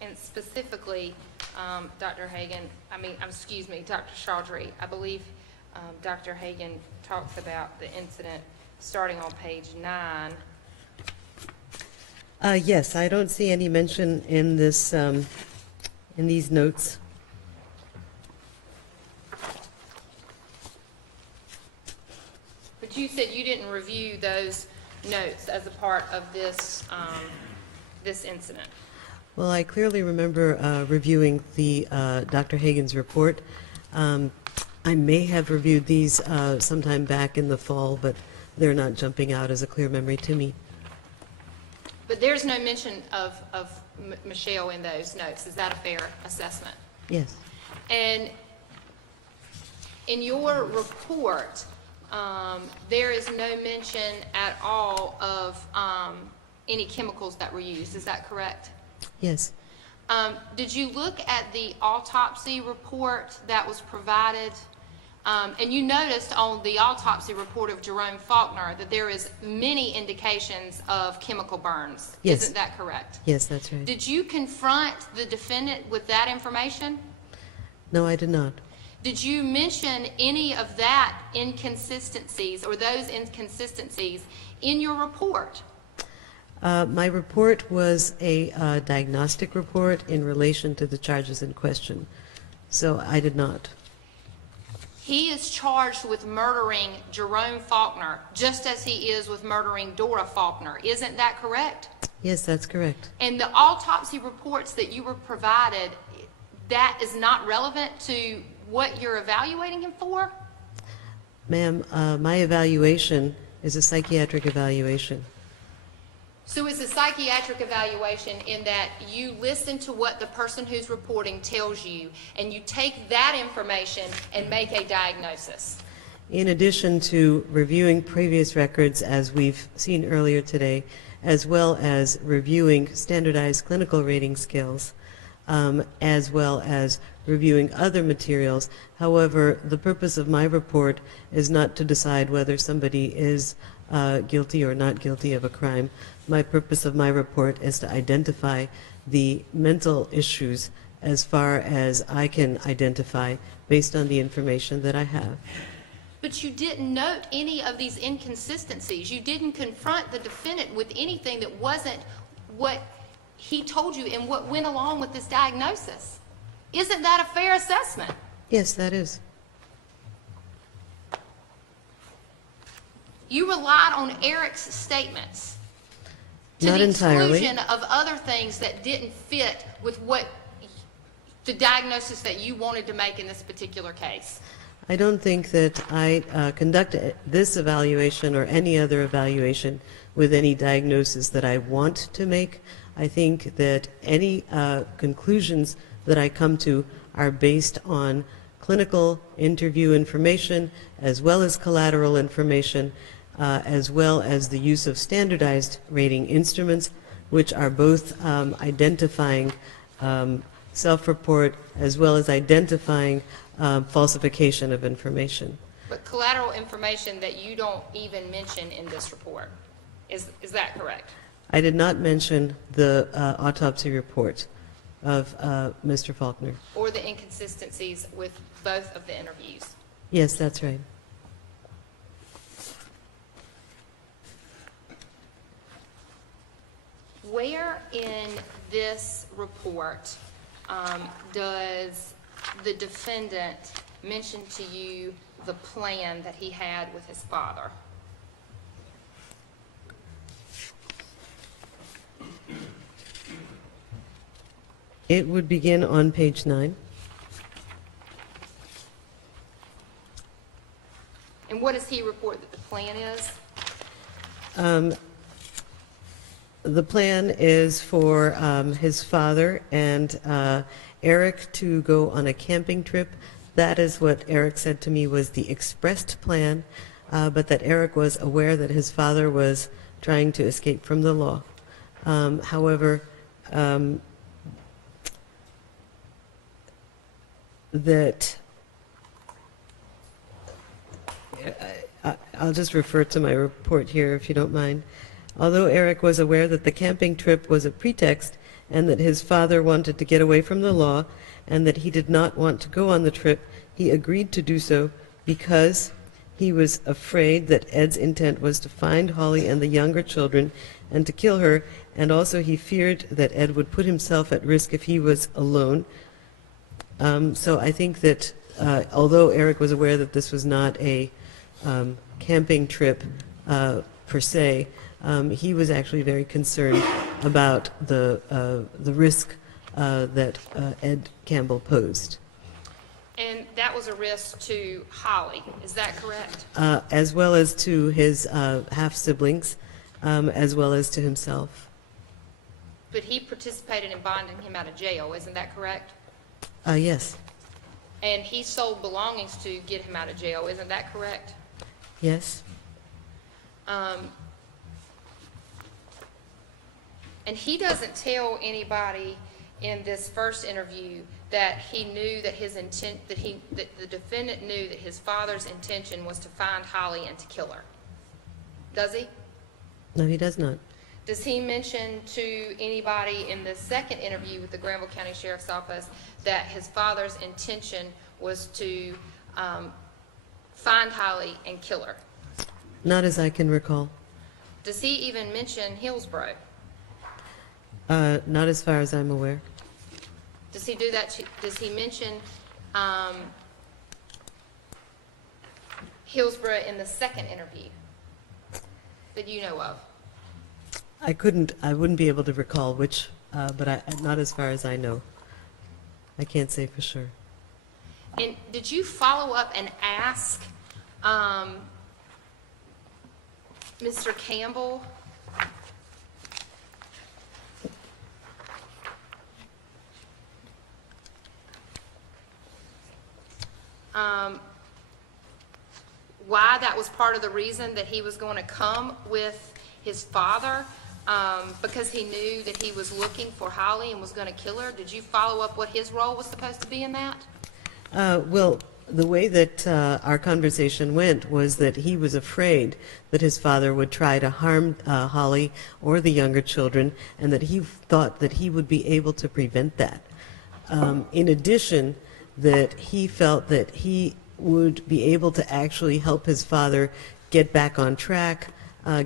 And specifically, Dr. Chaudhary, I believe Dr. Hagen talks about the incident starting on page 9. Yes, I don't see any mention in this, in these notes. But you said you didn't review those notes as a part of this, this incident. Well, I clearly remember reviewing the Dr. Hagen's report. I may have reviewed these sometime back in the fall, but they're not jumping out as a clear memory to me. But there's no mention of Michelle in those notes. Is that a fair assessment? Yes. And in your report, there is no mention at all of any chemicals that were used. Is that correct? Yes. Did you look at the autopsy report that was provided? And you noticed on the autopsy report of Jerome Faulkner that there is many indications of chemical burns. Yes. Isn't that correct? Yes, that's right. Did you confront the defendant with that information? No, I did not. Did you mention any of that inconsistencies or those inconsistencies in your report? My report was a diagnostic report in relation to the charges in question, so I did not. He is charged with murdering Jerome Faulkner, just as he is with murdering Dora Faulkner. Isn't that correct? Yes, that's correct. And the autopsy reports that you were provided, that is not relevant to what you're evaluating him for? Ma'am, my evaluation is a psychiatric evaluation. So it's a psychiatric evaluation in that you listen to what the person who's reporting tells you, and you take that information and make a diagnosis. In addition to reviewing previous records, as we've seen earlier today, as well as reviewing standardized clinical rating scales, as well as reviewing other materials. However, the purpose of my report is not to decide whether somebody is guilty or not guilty of a crime. My purpose of my report is to identify the mental issues as far as I can identify based on the information that I have. But you didn't note any of these inconsistencies. You didn't confront the defendant with anything that wasn't what he told you and what went along with this diagnosis. Isn't that a fair assessment? Yes, that is. You relied on Eric's statements to Not the entirely. exclusion of other things that didn't fit with what the diagnosis that you wanted to make in this particular case. I don't think that I conduct this evaluation or any other evaluation with any diagnosis that I want to make. I think that any conclusions that I come to are based on clinical interview information as well as collateral information, as well as the use of standardized rating instruments, which are both identifying self-report as well as identifying falsification of information. But collateral information that you don't even mention in this report. Is that correct? I did not mention the autopsy report of Mr. Faulkner. Or the inconsistencies with both of the interviews? Yes, that's right. Where in this report does the defendant mention to you the plan that he had with his father? It would begin on page 9. And what does he report that the plan is? The plan is for his father and Eric to go on a camping trip. That is what Eric said to me was the expressed plan, but that Eric was aware that his father was trying to escape from the law. However, that I'll just refer to my report here if you don't mind. Although Eric was aware that the camping trip was a pretext and that his father wanted to get away from the law and that he did not want to go on the trip, he agreed to do so because he was afraid that Ed's intent was to find Holly and the younger children and to kill her, and also he feared that Ed would put himself at risk if he was alone. So I think that although Eric was aware that this was not a camping trip per se, he was actually very concerned about the risk that Ed Campbell posed. And that was a risk to Holly, is that correct? As well as to his half-siblings, as well as to himself. But he participated in bonding him out of jail, isn't that correct? Yes. And he sold belongings to get him out of jail, isn't that correct? Yes. And he doesn't tell anybody in this first interview that he knew that his intent, that the defendant knew that his father's intention was to find Holly and to kill her. Does he? No, he does not. Does he mention to anybody in the second interview with the Granville County Sheriff's Office that his father's intention was to find Holly and kill her? Not as I can recall. Does he even mention Hillsborough? Not as far as I'm aware. Does he do that? Does he mention Hillsborough in the second interview that you know of? I wouldn't be able to recall which, but not as far as I know. I can't say for sure. And did you follow up and ask Mr. Campbell why that was part of the reason that he was going to come with his father, because he knew that he was looking for Holly and was going to kill her? Did you follow up what his role was supposed to be in that? Well, the way that our conversation went was that he was afraid that his father would try to harm Holly or the younger children, and that he thought that he would be able to prevent that. In addition, that he felt that he would be able to actually help his father get back on track,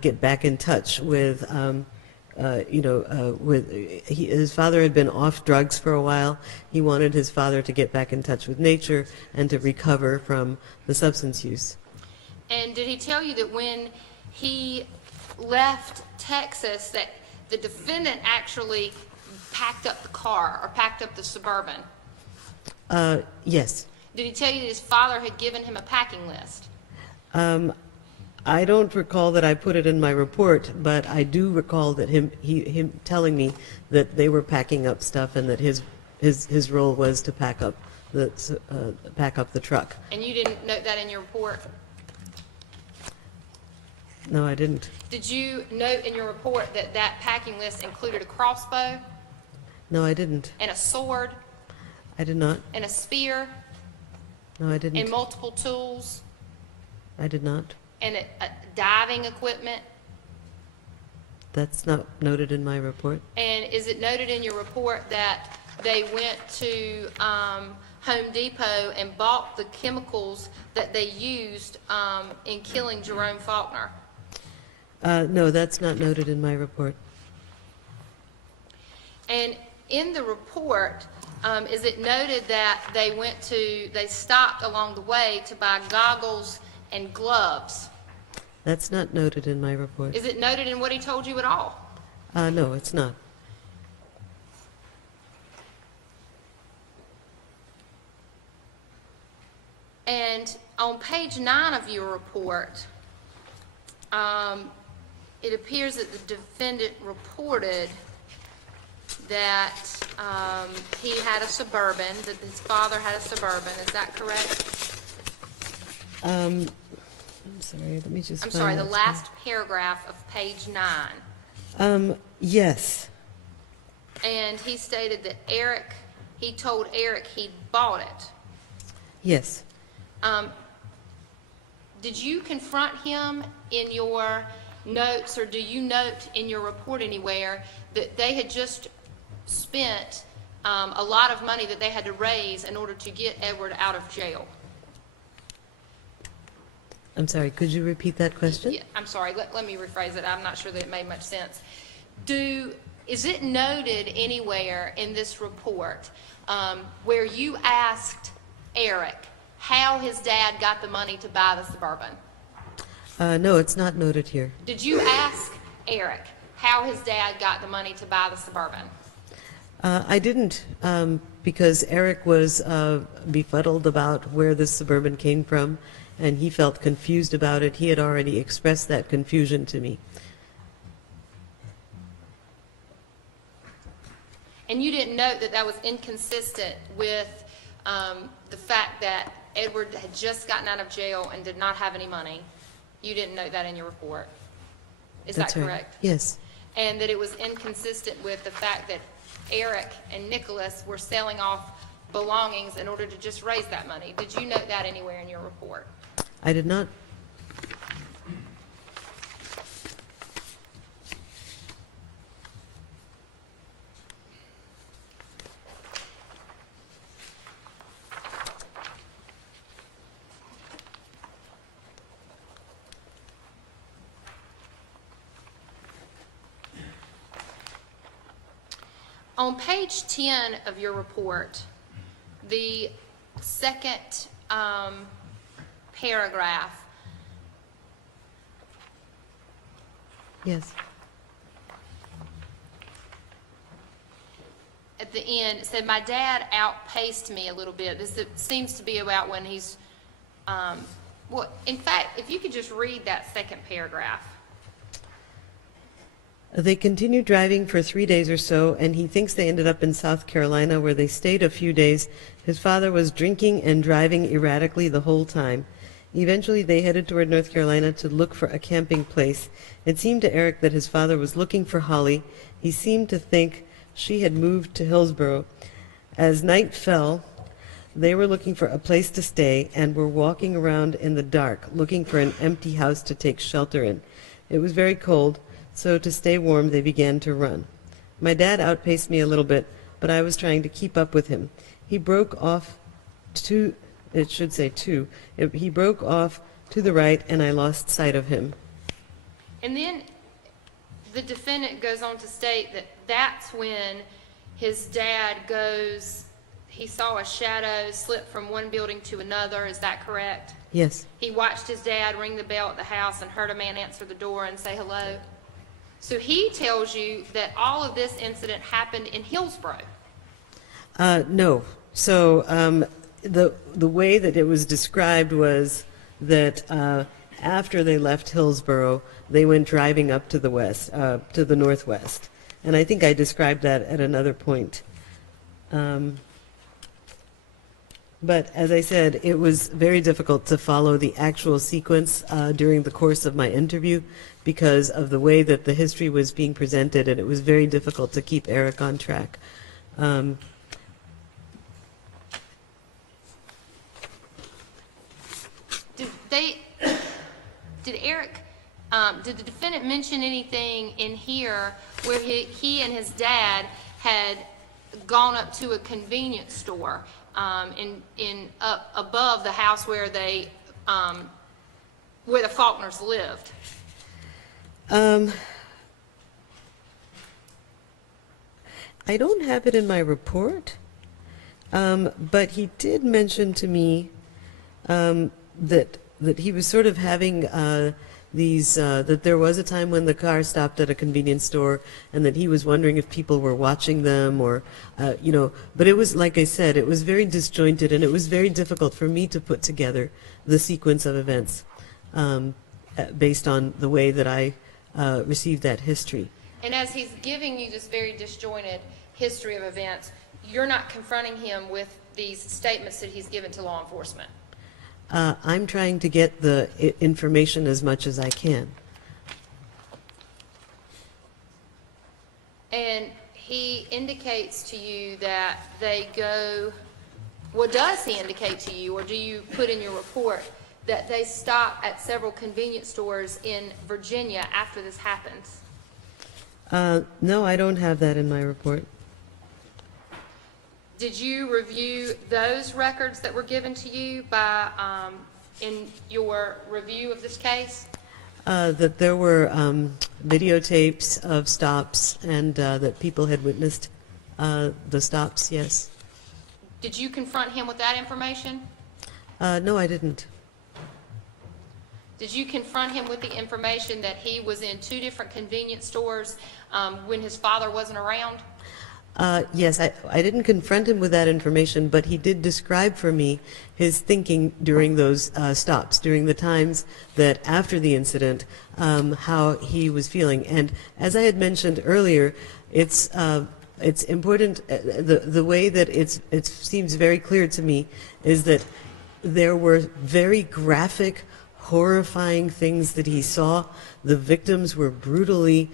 get back in touch with, his father had been off drugs for a while. He wanted his father to get back in touch with nature and to recover from the substance use. And did he tell you that when he left Texas that the defendant actually packed up the car or packed up the Suburban? Yes. Did he tell you that his father had given him a packing list? I don't recall that I put it in my report, but I do recall that him telling me that they were packing up stuff and that his role was to pack up the truck. And you didn't note that in your report? No, I didn't. Did you note in your report that that packing list included a crossbow? No, I didn't. And a sword? I did not. And a spear? No, I didn't. And multiple tools? I did not. And a diving equipment? That's not noted in my report. And is it noted in your report that they went to Home Depot and bought the chemicals that they used in killing Jerome Faulkner? No, that's not noted in my report. And in the report, is it noted that they stopped along the way to buy goggles and gloves? That's not noted in my report. Is it noted in what he told you at all? No, it's not. And on page 9 of your report, it appears that the defendant reported that he had a Suburban, that his father had a Suburban. Is that correct? I'm sorry, let me just I'm find sorry, the that last paragraph of page 9. Yes. And he stated that he told Eric he bought it. Yes. Did you confront him in your notes, or do you note in your report anywhere that they had just spent a lot of money that they had to raise in order to get Edward out of jail? I'm sorry, could you repeat that question? Yeah, I'm sorry, let me rephrase it. I'm not sure that it made much sense. Is it noted anywhere in this report where you asked Eric how his dad got the money to buy the Suburban? No, it's not noted here. Did you ask Eric how his dad got the money to buy the Suburban? I didn't, because Eric was befuddled about where this Suburban came from, and he felt confused about it. He had already expressed that confusion to me. And you didn't note that that was inconsistent with the fact that Edward had just gotten out of jail and did not have any money. You didn't note that in your report. Is That's that right. correct? Yes. And that it was inconsistent with the fact that Eric and Nicholas were selling off belongings in order to just raise that money. Did you note that anywhere in your report? I did not. On page 10 of your report, the second paragraph Yes. At the end, it said, my dad outpaced me a little bit. This it seems to be about when he's, well, in fact, if you could just read that second paragraph. They continued driving for 3 days or so, and he thinks they ended up in South Carolina, where they stayed a few days. His father was drinking and driving erratically the whole time. Eventually, they headed toward North Carolina to look for a camping place. It seemed to Eric that his father was looking for Holly. He seemed to think she had moved to Hillsborough. As night fell, they were looking for a place to stay and were walking around in the dark, looking for an empty house to take shelter in. It was very cold, so to stay warm, they began to run. My dad outpaced me a little bit, but I was trying to keep up with him. He broke off to, it should say two, he broke off to the right, and I lost sight of him. And then the defendant goes on to state that that's when his dad goes, he saw a shadow slip from one building to another. Is that correct? Yes. He watched his dad ring the bell at the house and heard a man answer the door and say hello. So he tells you that all of this incident happened in Hillsborough. No. So the way that it was described was that after they left Hillsborough, they went driving up to the west, to the northwest. And I think I described that at another point. But as I said, it was very difficult to follow the actual sequence during the course of my interview because of the way that the history was being presented, and it was very difficult to keep Eric on track. Did the defendant mention anything in here where he and his dad had gone up to a convenience store up above the house where they where the Faulkners lived? I don't have it in my report, but he did mention to me that he was sort of having that there was a time when the car stopped at a convenience store and that he was wondering if people were watching them or, but it was, like I said, it was very disjointed and it was very difficult for me to put together the sequence of events based on the way that I received that history. And as he's giving you this very disjointed history of events, you're not confronting him with these statements that he's given to law enforcement. I'm trying to get the information as much as I can. And he indicates to you that they go, what does he indicate to you, or do you put in your report that they stop at several convenience stores in Virginia after this happens? No, I don't have that in my report. Did you review those records that were given to you by, in your review of this case? That there were videotapes of stops and that people had witnessed the stops, yes. Did you confront him with that information? No, I didn't. Did you confront him with the information that he was in 2 different convenience stores when his father wasn't around? Yes, I didn't confront him with that information, but he did describe for me his thinking during those stops, during the times that after the incident, how he was feeling. And as I had mentioned earlier, it's important, the way that it seems very clear to me is that there were very graphic, horrifying things that he saw. The victims were brutally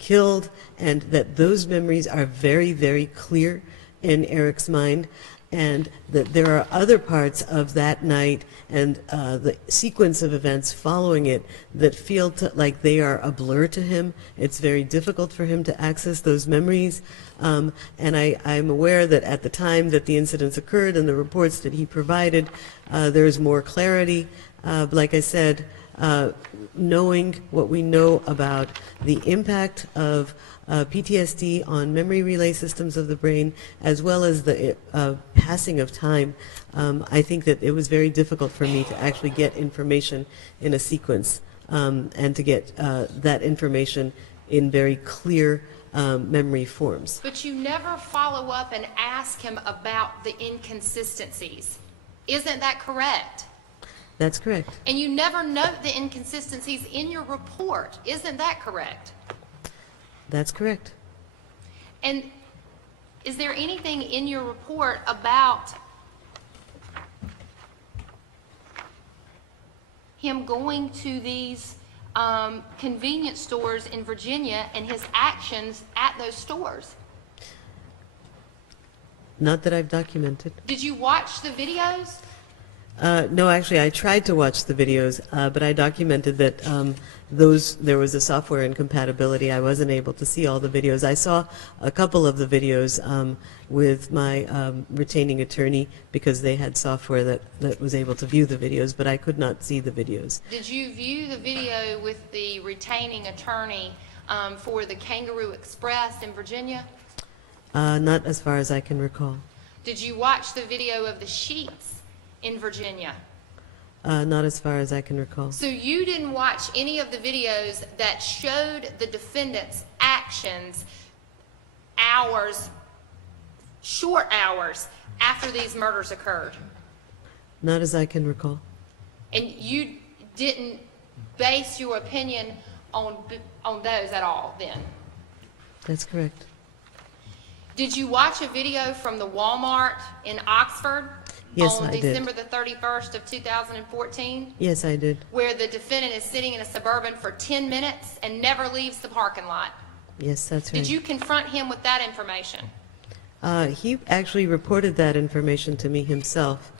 killed, and that those memories are very, very clear in Eric's mind, and that there are other parts of that night and the sequence of events following it that feel like they are a blur to him. It's very difficult for him to access those memories, and I'm aware that at the time that the incidents occurred and the reports that he provided, there's more clarity. Like I said, knowing what we know about the impact of PTSD on memory relay systems of the brain, as well as the passing of time, I think that it was very difficult for me to actually get information in a sequence and to get that information in very clear memory forms. But you never follow up and ask him about the inconsistencies. Isn't that correct? That's correct. And you never note the inconsistencies in your report. Isn't that correct? That's correct. And is there anything in your report about him going to these convenience stores in Virginia and his actions at those stores? Not that I've documented. Did you watch the videos? No, actually, I tried to watch the videos, but I documented that there was a software incompatibility. I wasn't able to see all the videos. I saw a couple of the videos with my retaining attorney because they had software that was able to view the videos, but I could not see the videos. Did you view the video with the retaining attorney for the Kangaroo Express in Virginia? Not as far as I can recall. Did you watch the video of the sheets in Virginia? Not as far as I can recall. So you didn't watch any of the videos that showed the defendant's actions short hours after these murders occurred? Not as I can recall. And you didn't base your opinion on those at all then? That's correct. Did you watch a video from the Walmart in Oxford? Yes, on I did. December the 31st of 2014? Yes, I did. Where the defendant is sitting in a Suburban for 10 minutes and never leaves the parking lot. Yes, that's right. Did you confront him with that information? He actually reported that information to me himself,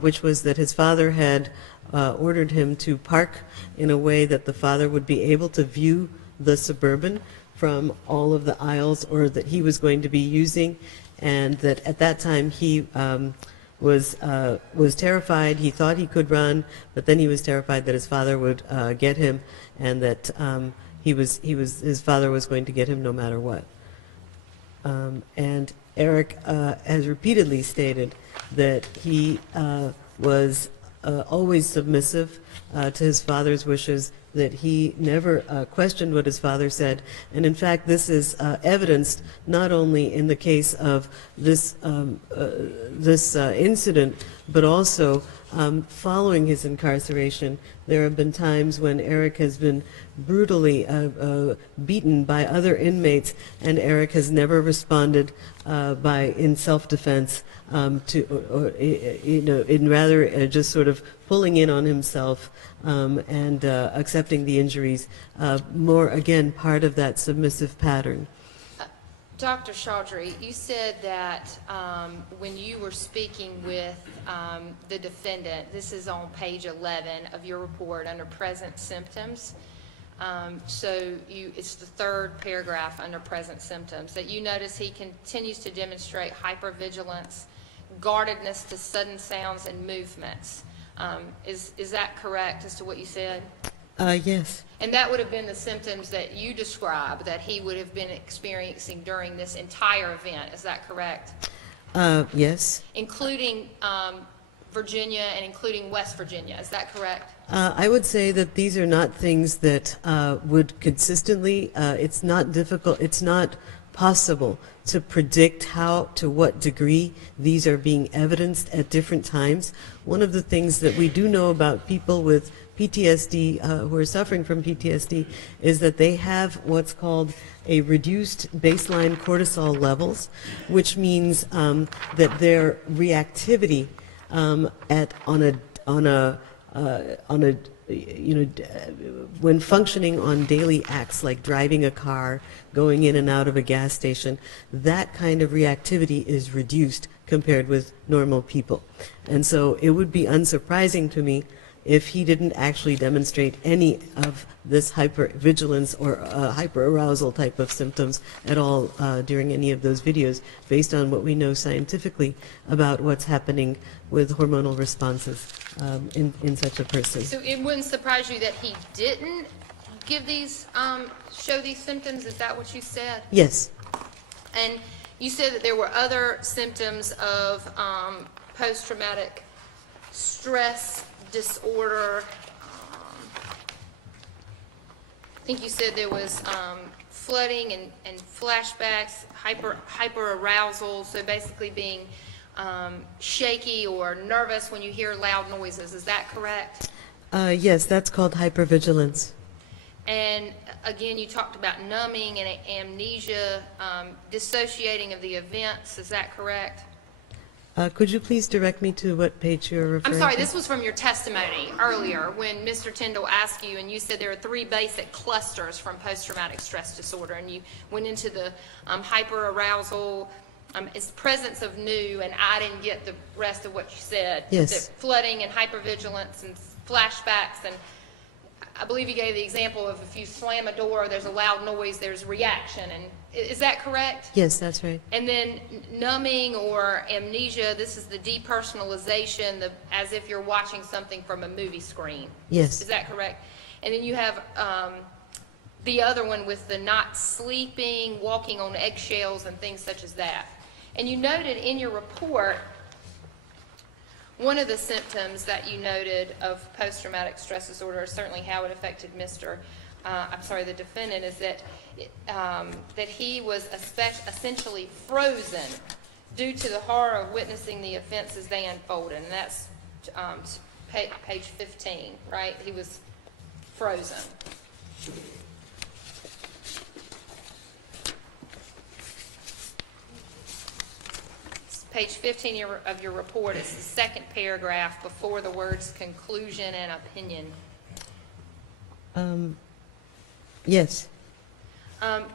which was that his father had ordered him to park in a way that the father would be able to view the Suburban from all of the aisles, or that he was going to be using, and that at that time he was terrified. He thought he could run, but then he was terrified that his father would get him, and that his father was going to get him no matter what. And Eric has repeatedly stated that he was always submissive to his father's wishes, that he never questioned what his father said. And in fact, this is evidenced not only in the case of this incident, but also following his incarceration. There have been times when Eric has been brutally beaten by other inmates, and Eric has never responded in self-defense in rather just sort of pulling in on himself and accepting the injuries. More, again, part of that submissive pattern. Dr. Chaudhary, you said that when you were speaking with the defendant, this is on page 11 of your report under present symptoms. It's the third paragraph under present symptoms, that you notice he continues to demonstrate hypervigilance, guardedness to sudden sounds and movements. Is that correct as to what you said? Yes. And that would have been the symptoms that you described that he would have been experiencing during this entire event. Is that correct? Yes. Including Virginia and including West Virginia. Is that correct? I would say that these are not things that would consistently, it's not difficult, it's not possible to predict to what degree these are being evidenced at different times. One of the things that we do know about people with PTSD, who are suffering from PTSD, is that they have what's called a reduced baseline cortisol levels, which means that their reactivity when functioning on daily acts like driving a car, going in and out of a gas station, that kind of reactivity is reduced compared with normal people. And so it would be unsurprising to me if he didn't actually demonstrate any of this hypervigilance or hyperarousal type of symptoms at all during any of those videos, based on what we know scientifically about what's happening with hormonal responses in such a person. So it wouldn't surprise you that he didn't give these, show these symptoms? Is that what you said? Yes. And you said that there were other symptoms of post-traumatic stress disorder. think you said there was flooding and flashbacks, hyper arousal, so basically being shaky or nervous when you hear loud noises. Is that correct? Yes, that's called hypervigilance. And again, you talked about numbing and amnesia, dissociating of the events. Is that correct? Could you please direct me to what page you're referring I'm sorry, to? this was from your testimony earlier when Mr. Tyndall asked you, and you said there are 3 basic clusters from post-traumatic stress disorder, and you went into the hyper-arousal, it's presence of new, and I didn't get the rest of what you said. Yes. The flooding and hypervigilance and flashbacks, and I believe you gave the example of if you slam a door, there's a loud noise, there's reaction, and is that correct? Yes, that's right. And then numbing or amnesia, this is the depersonalization, as if you're watching something from a movie screen. Yes. Is that correct? And then you have the other one with the not sleeping, walking on eggshells, and things such as that. And you noted in your report, one of the symptoms that you noted of post-traumatic stress disorder, certainly how it affected the defendant, is that that he was essentially frozen due to the horror of witnessing the offense as they unfolded. And that's page 15, right? He was frozen. Page 15 of your report is the second paragraph before the words conclusion and opinion. Yes. And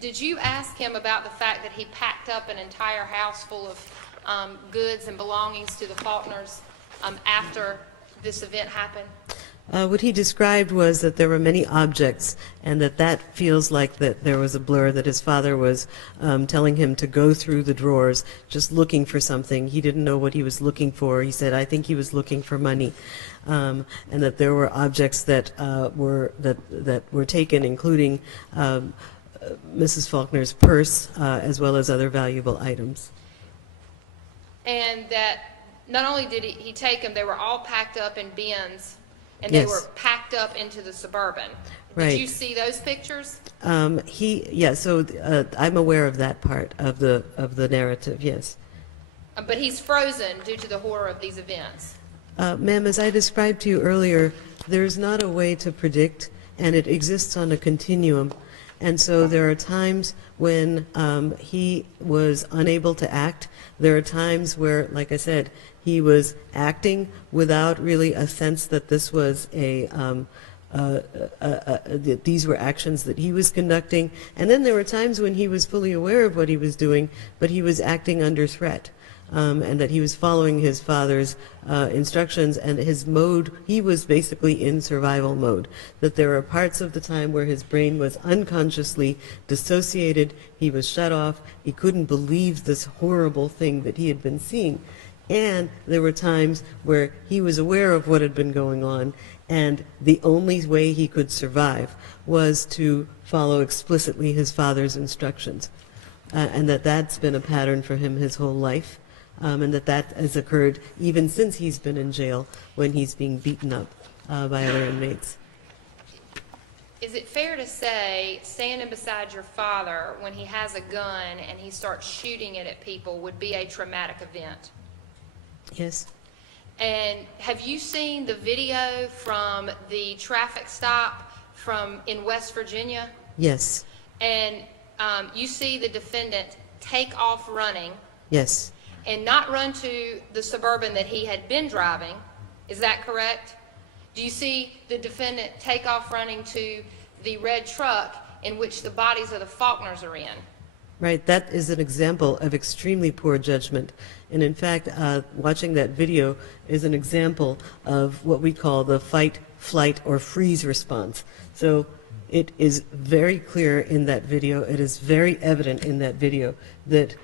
did you ask him about the fact that he packed up an entire house full of goods and belongings to the Faulkners after this event happened? What he described was that there were many objects, and that feels like that there was a blur, that his father was telling him to go through the drawers just looking for something. He didn't know what he was looking for. He said, I think he was looking for money. And that there were objects that were taken, including Mrs. Faulkner's purse, as well as other valuable items. And that not only did he take them, they were all packed up in bins, and Yes. they were packed up into the Suburban. Right. Did you see those pictures? So I'm aware of that part of the narrative, yes. But he's frozen due to the horror of these events. Ma'am, as I described to you earlier, there's not a way to predict, and it exists on a continuum. And so there are times when he was unable to act. There are times where, like I said, he was acting without really a sense that this was that these were actions that he was conducting. And then there were times when he was fully aware of what he was doing, but he was acting under threat. And that he was following his father's instructions, and his mode, he was basically in survival mode. That there were parts of the time where his brain was unconsciously dissociated, he was shut off, he couldn't believe this horrible thing that he had been seeing. And there were times where he was aware of what had been going on, and the only way he could survive was to follow explicitly his father's instructions. And that's been a pattern for him his whole life. And that has occurred even since he's been in jail, when he's being beaten up by other inmates. Is it fair to say standing beside your father when he has a gun and he starts shooting it at people would be a traumatic event? Yes. And have you seen the video from the traffic stop in West Virginia? Yes. And you see the defendant take off running. Yes. And not run to the Suburban that he had been driving. Is that correct? Do you see the defendant take off running to the red truck in which the bodies of the Faulkners are in? Right. That is an example of extremely poor judgment. And in fact, watching that video is an example of what we call the fight, flight, or freeze response. So it is very clear in that video, it is very evident in that video that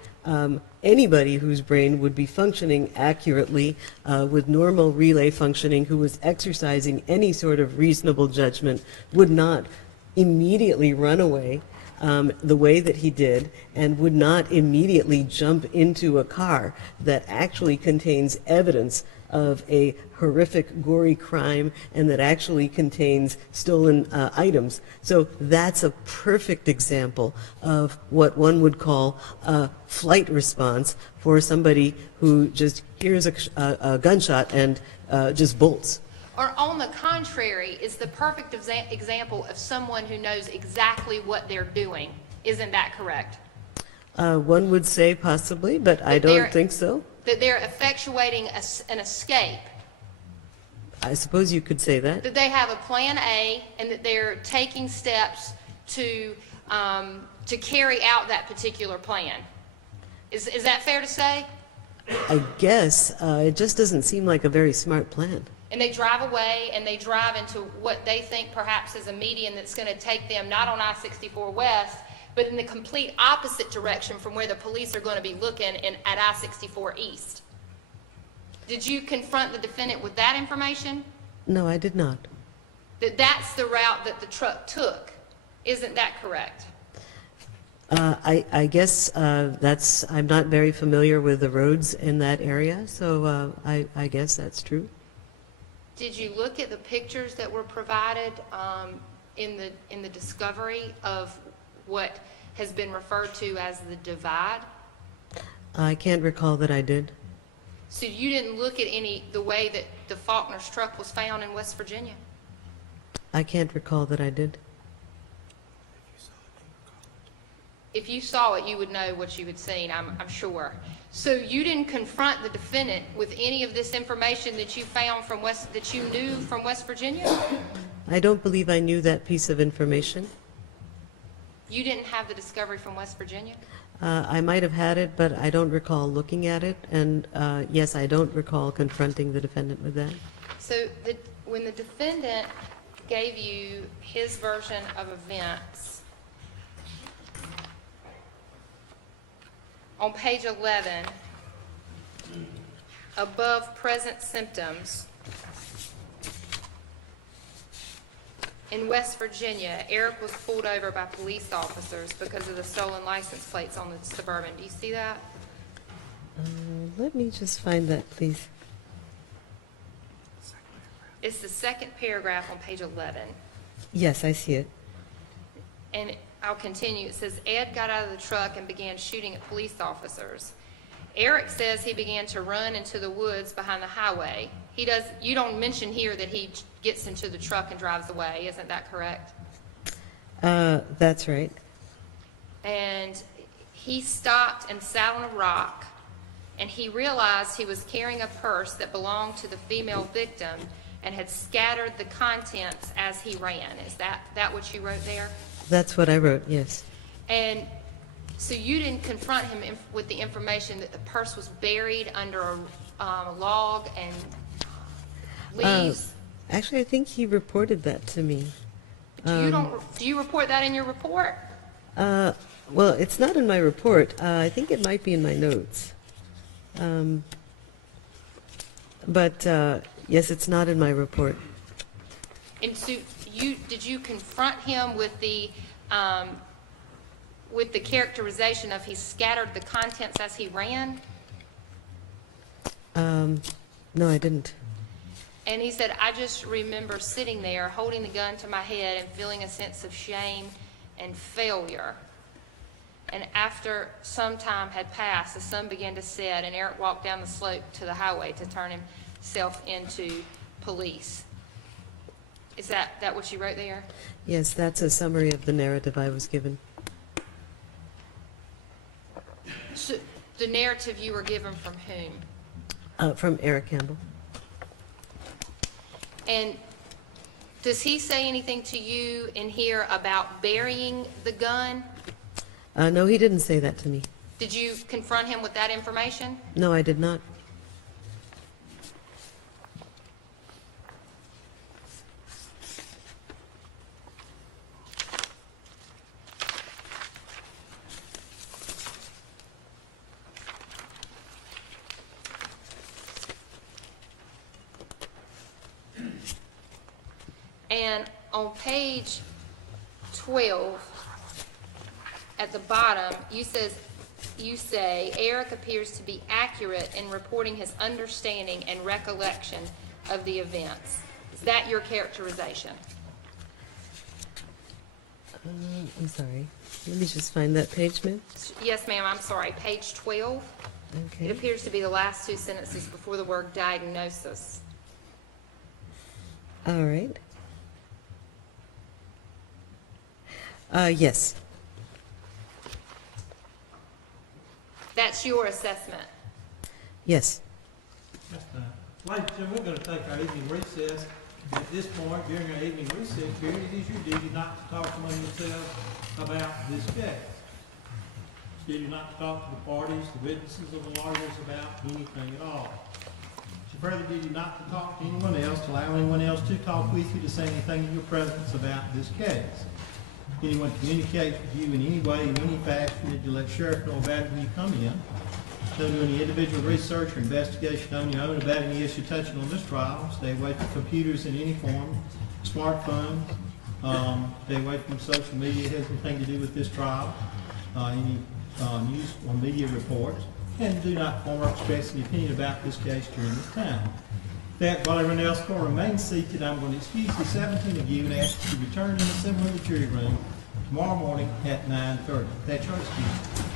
anybody whose brain would be functioning accurately with normal relay functioning, who was exercising any sort of reasonable judgment, would not immediately run away the way that he did, and would not immediately jump into a car that actually contains evidence of a horrific, gory crime and that actually contains stolen items. So that's a perfect example of what one would call a flight response for somebody who just hears a gunshot and just bolts. Or on the contrary, is the perfect example of someone who knows exactly what they're doing. Isn't that correct? One would say possibly, but I don't think so. That they're effectuating an escape. I suppose you could say that. That they have a plan A and that they're taking steps to carry out that particular plan. Is that fair to say? I guess it just doesn't seem like a very smart plan. And they drive away and they drive into what they think perhaps is a median that's going to take them not on I-64 West, but in the complete opposite direction from where the police are going to be looking at I-64 East. Did you confront the defendant with that information? No, I did not. That's the route that the truck took. Isn't that correct? I guess I'm not very familiar with the roads in that area, so I guess that's true. Did you look at the pictures that were provided in the discovery of what has been referred to as the divide? I can't recall that I did. So you didn't look at the way that the Faulkner's truck was found in West Virginia? I can't recall that I did. If you saw it, you would know what you had seen, I'm sure. So you didn't confront the defendant with any of this information that you found that you knew from West Virginia? I don't believe I knew that piece of information. You didn't have the discovery from West Virginia? I might have had it, but I don't recall looking at it. And yes, I don't recall confronting the defendant with that. So when the defendant gave you his version of events, on page 11, above present symptoms, in West Virginia, Eric was pulled over by police officers because of the stolen license plates on the Suburban. Do you see that? Let me just find that, please. It's the second paragraph on page 11. Yes, I see it. And I'll continue. It says, Ed got out of the truck and began shooting at police officers. Eric says he began to run into the woods behind the highway. You don't mention here that he gets into the truck and drives away. Isn't that correct? That's right. And he stopped and sat on a rock, and he realized he was carrying a purse that belonged to the female victim and had scattered the contents as he ran. Is that what you wrote there? That's what I wrote, yes. And so you didn't confront him with the information that the purse was buried under a log and leaves? Actually, I think he reported that to me. Do you report that in your report? Well, it's not in my report. I think it might be in my notes. But yes, it's not in my report. And so did you confront him with the characterization of he scattered the contents as he ran? No, I didn't. And he said, I just remember sitting there holding the gun to my head and feeling a sense of shame and failure. And after some time had passed, the sun began to set, and Eric walked down the slope to the highway to turn himself into police. Is that what you wrote there? Yes, that's a summary of the narrative I was given. So the narrative you were given from whom? From Eric Campbell. And does he say anything to you in here about burying the gun? No, he didn't say that to me. Did you confront him with that information? No, I did not. And on page 12, at the bottom, you you say, Eric appears to be accurate in reporting his understanding and recollection of the events. Is that your characterization? I'm sorry. Let me just find that page, ma'am. Yes, ma'am, I'm sorry, page 12. It Okay. appears to be the last two sentences before the word diagnosis. All right. Yes. That's your assessment. Yes. That's fine. Ladies and gentlemen, we're going to take our evening recess. At this point, during our evening recess period, it is your duty not to talk among yourselves about this case. It's your duty not to talk to the parties, the witnesses, or the lawyers about anything at all. It's your further duty not to talk to anyone else, to allow anyone else to talk with you, to say anything in your presence about this case. If anyone communicates with you in any way, in any fashion, you need to let sheriff know about it when you come in. Don't do any individual research or investigation on your own about any issue touching on this trial. Stay away from computers in any form, smartphones. Stay away from social media. It has anything to do with this trial. Any news or media reports. And do not form or express any opinion about this case during this time. That while everyone else will remain seated, I'm going to excuse the 17 of you and ask you to return and assemble in the jury room tomorrow morning at 9:30. That's your excuse.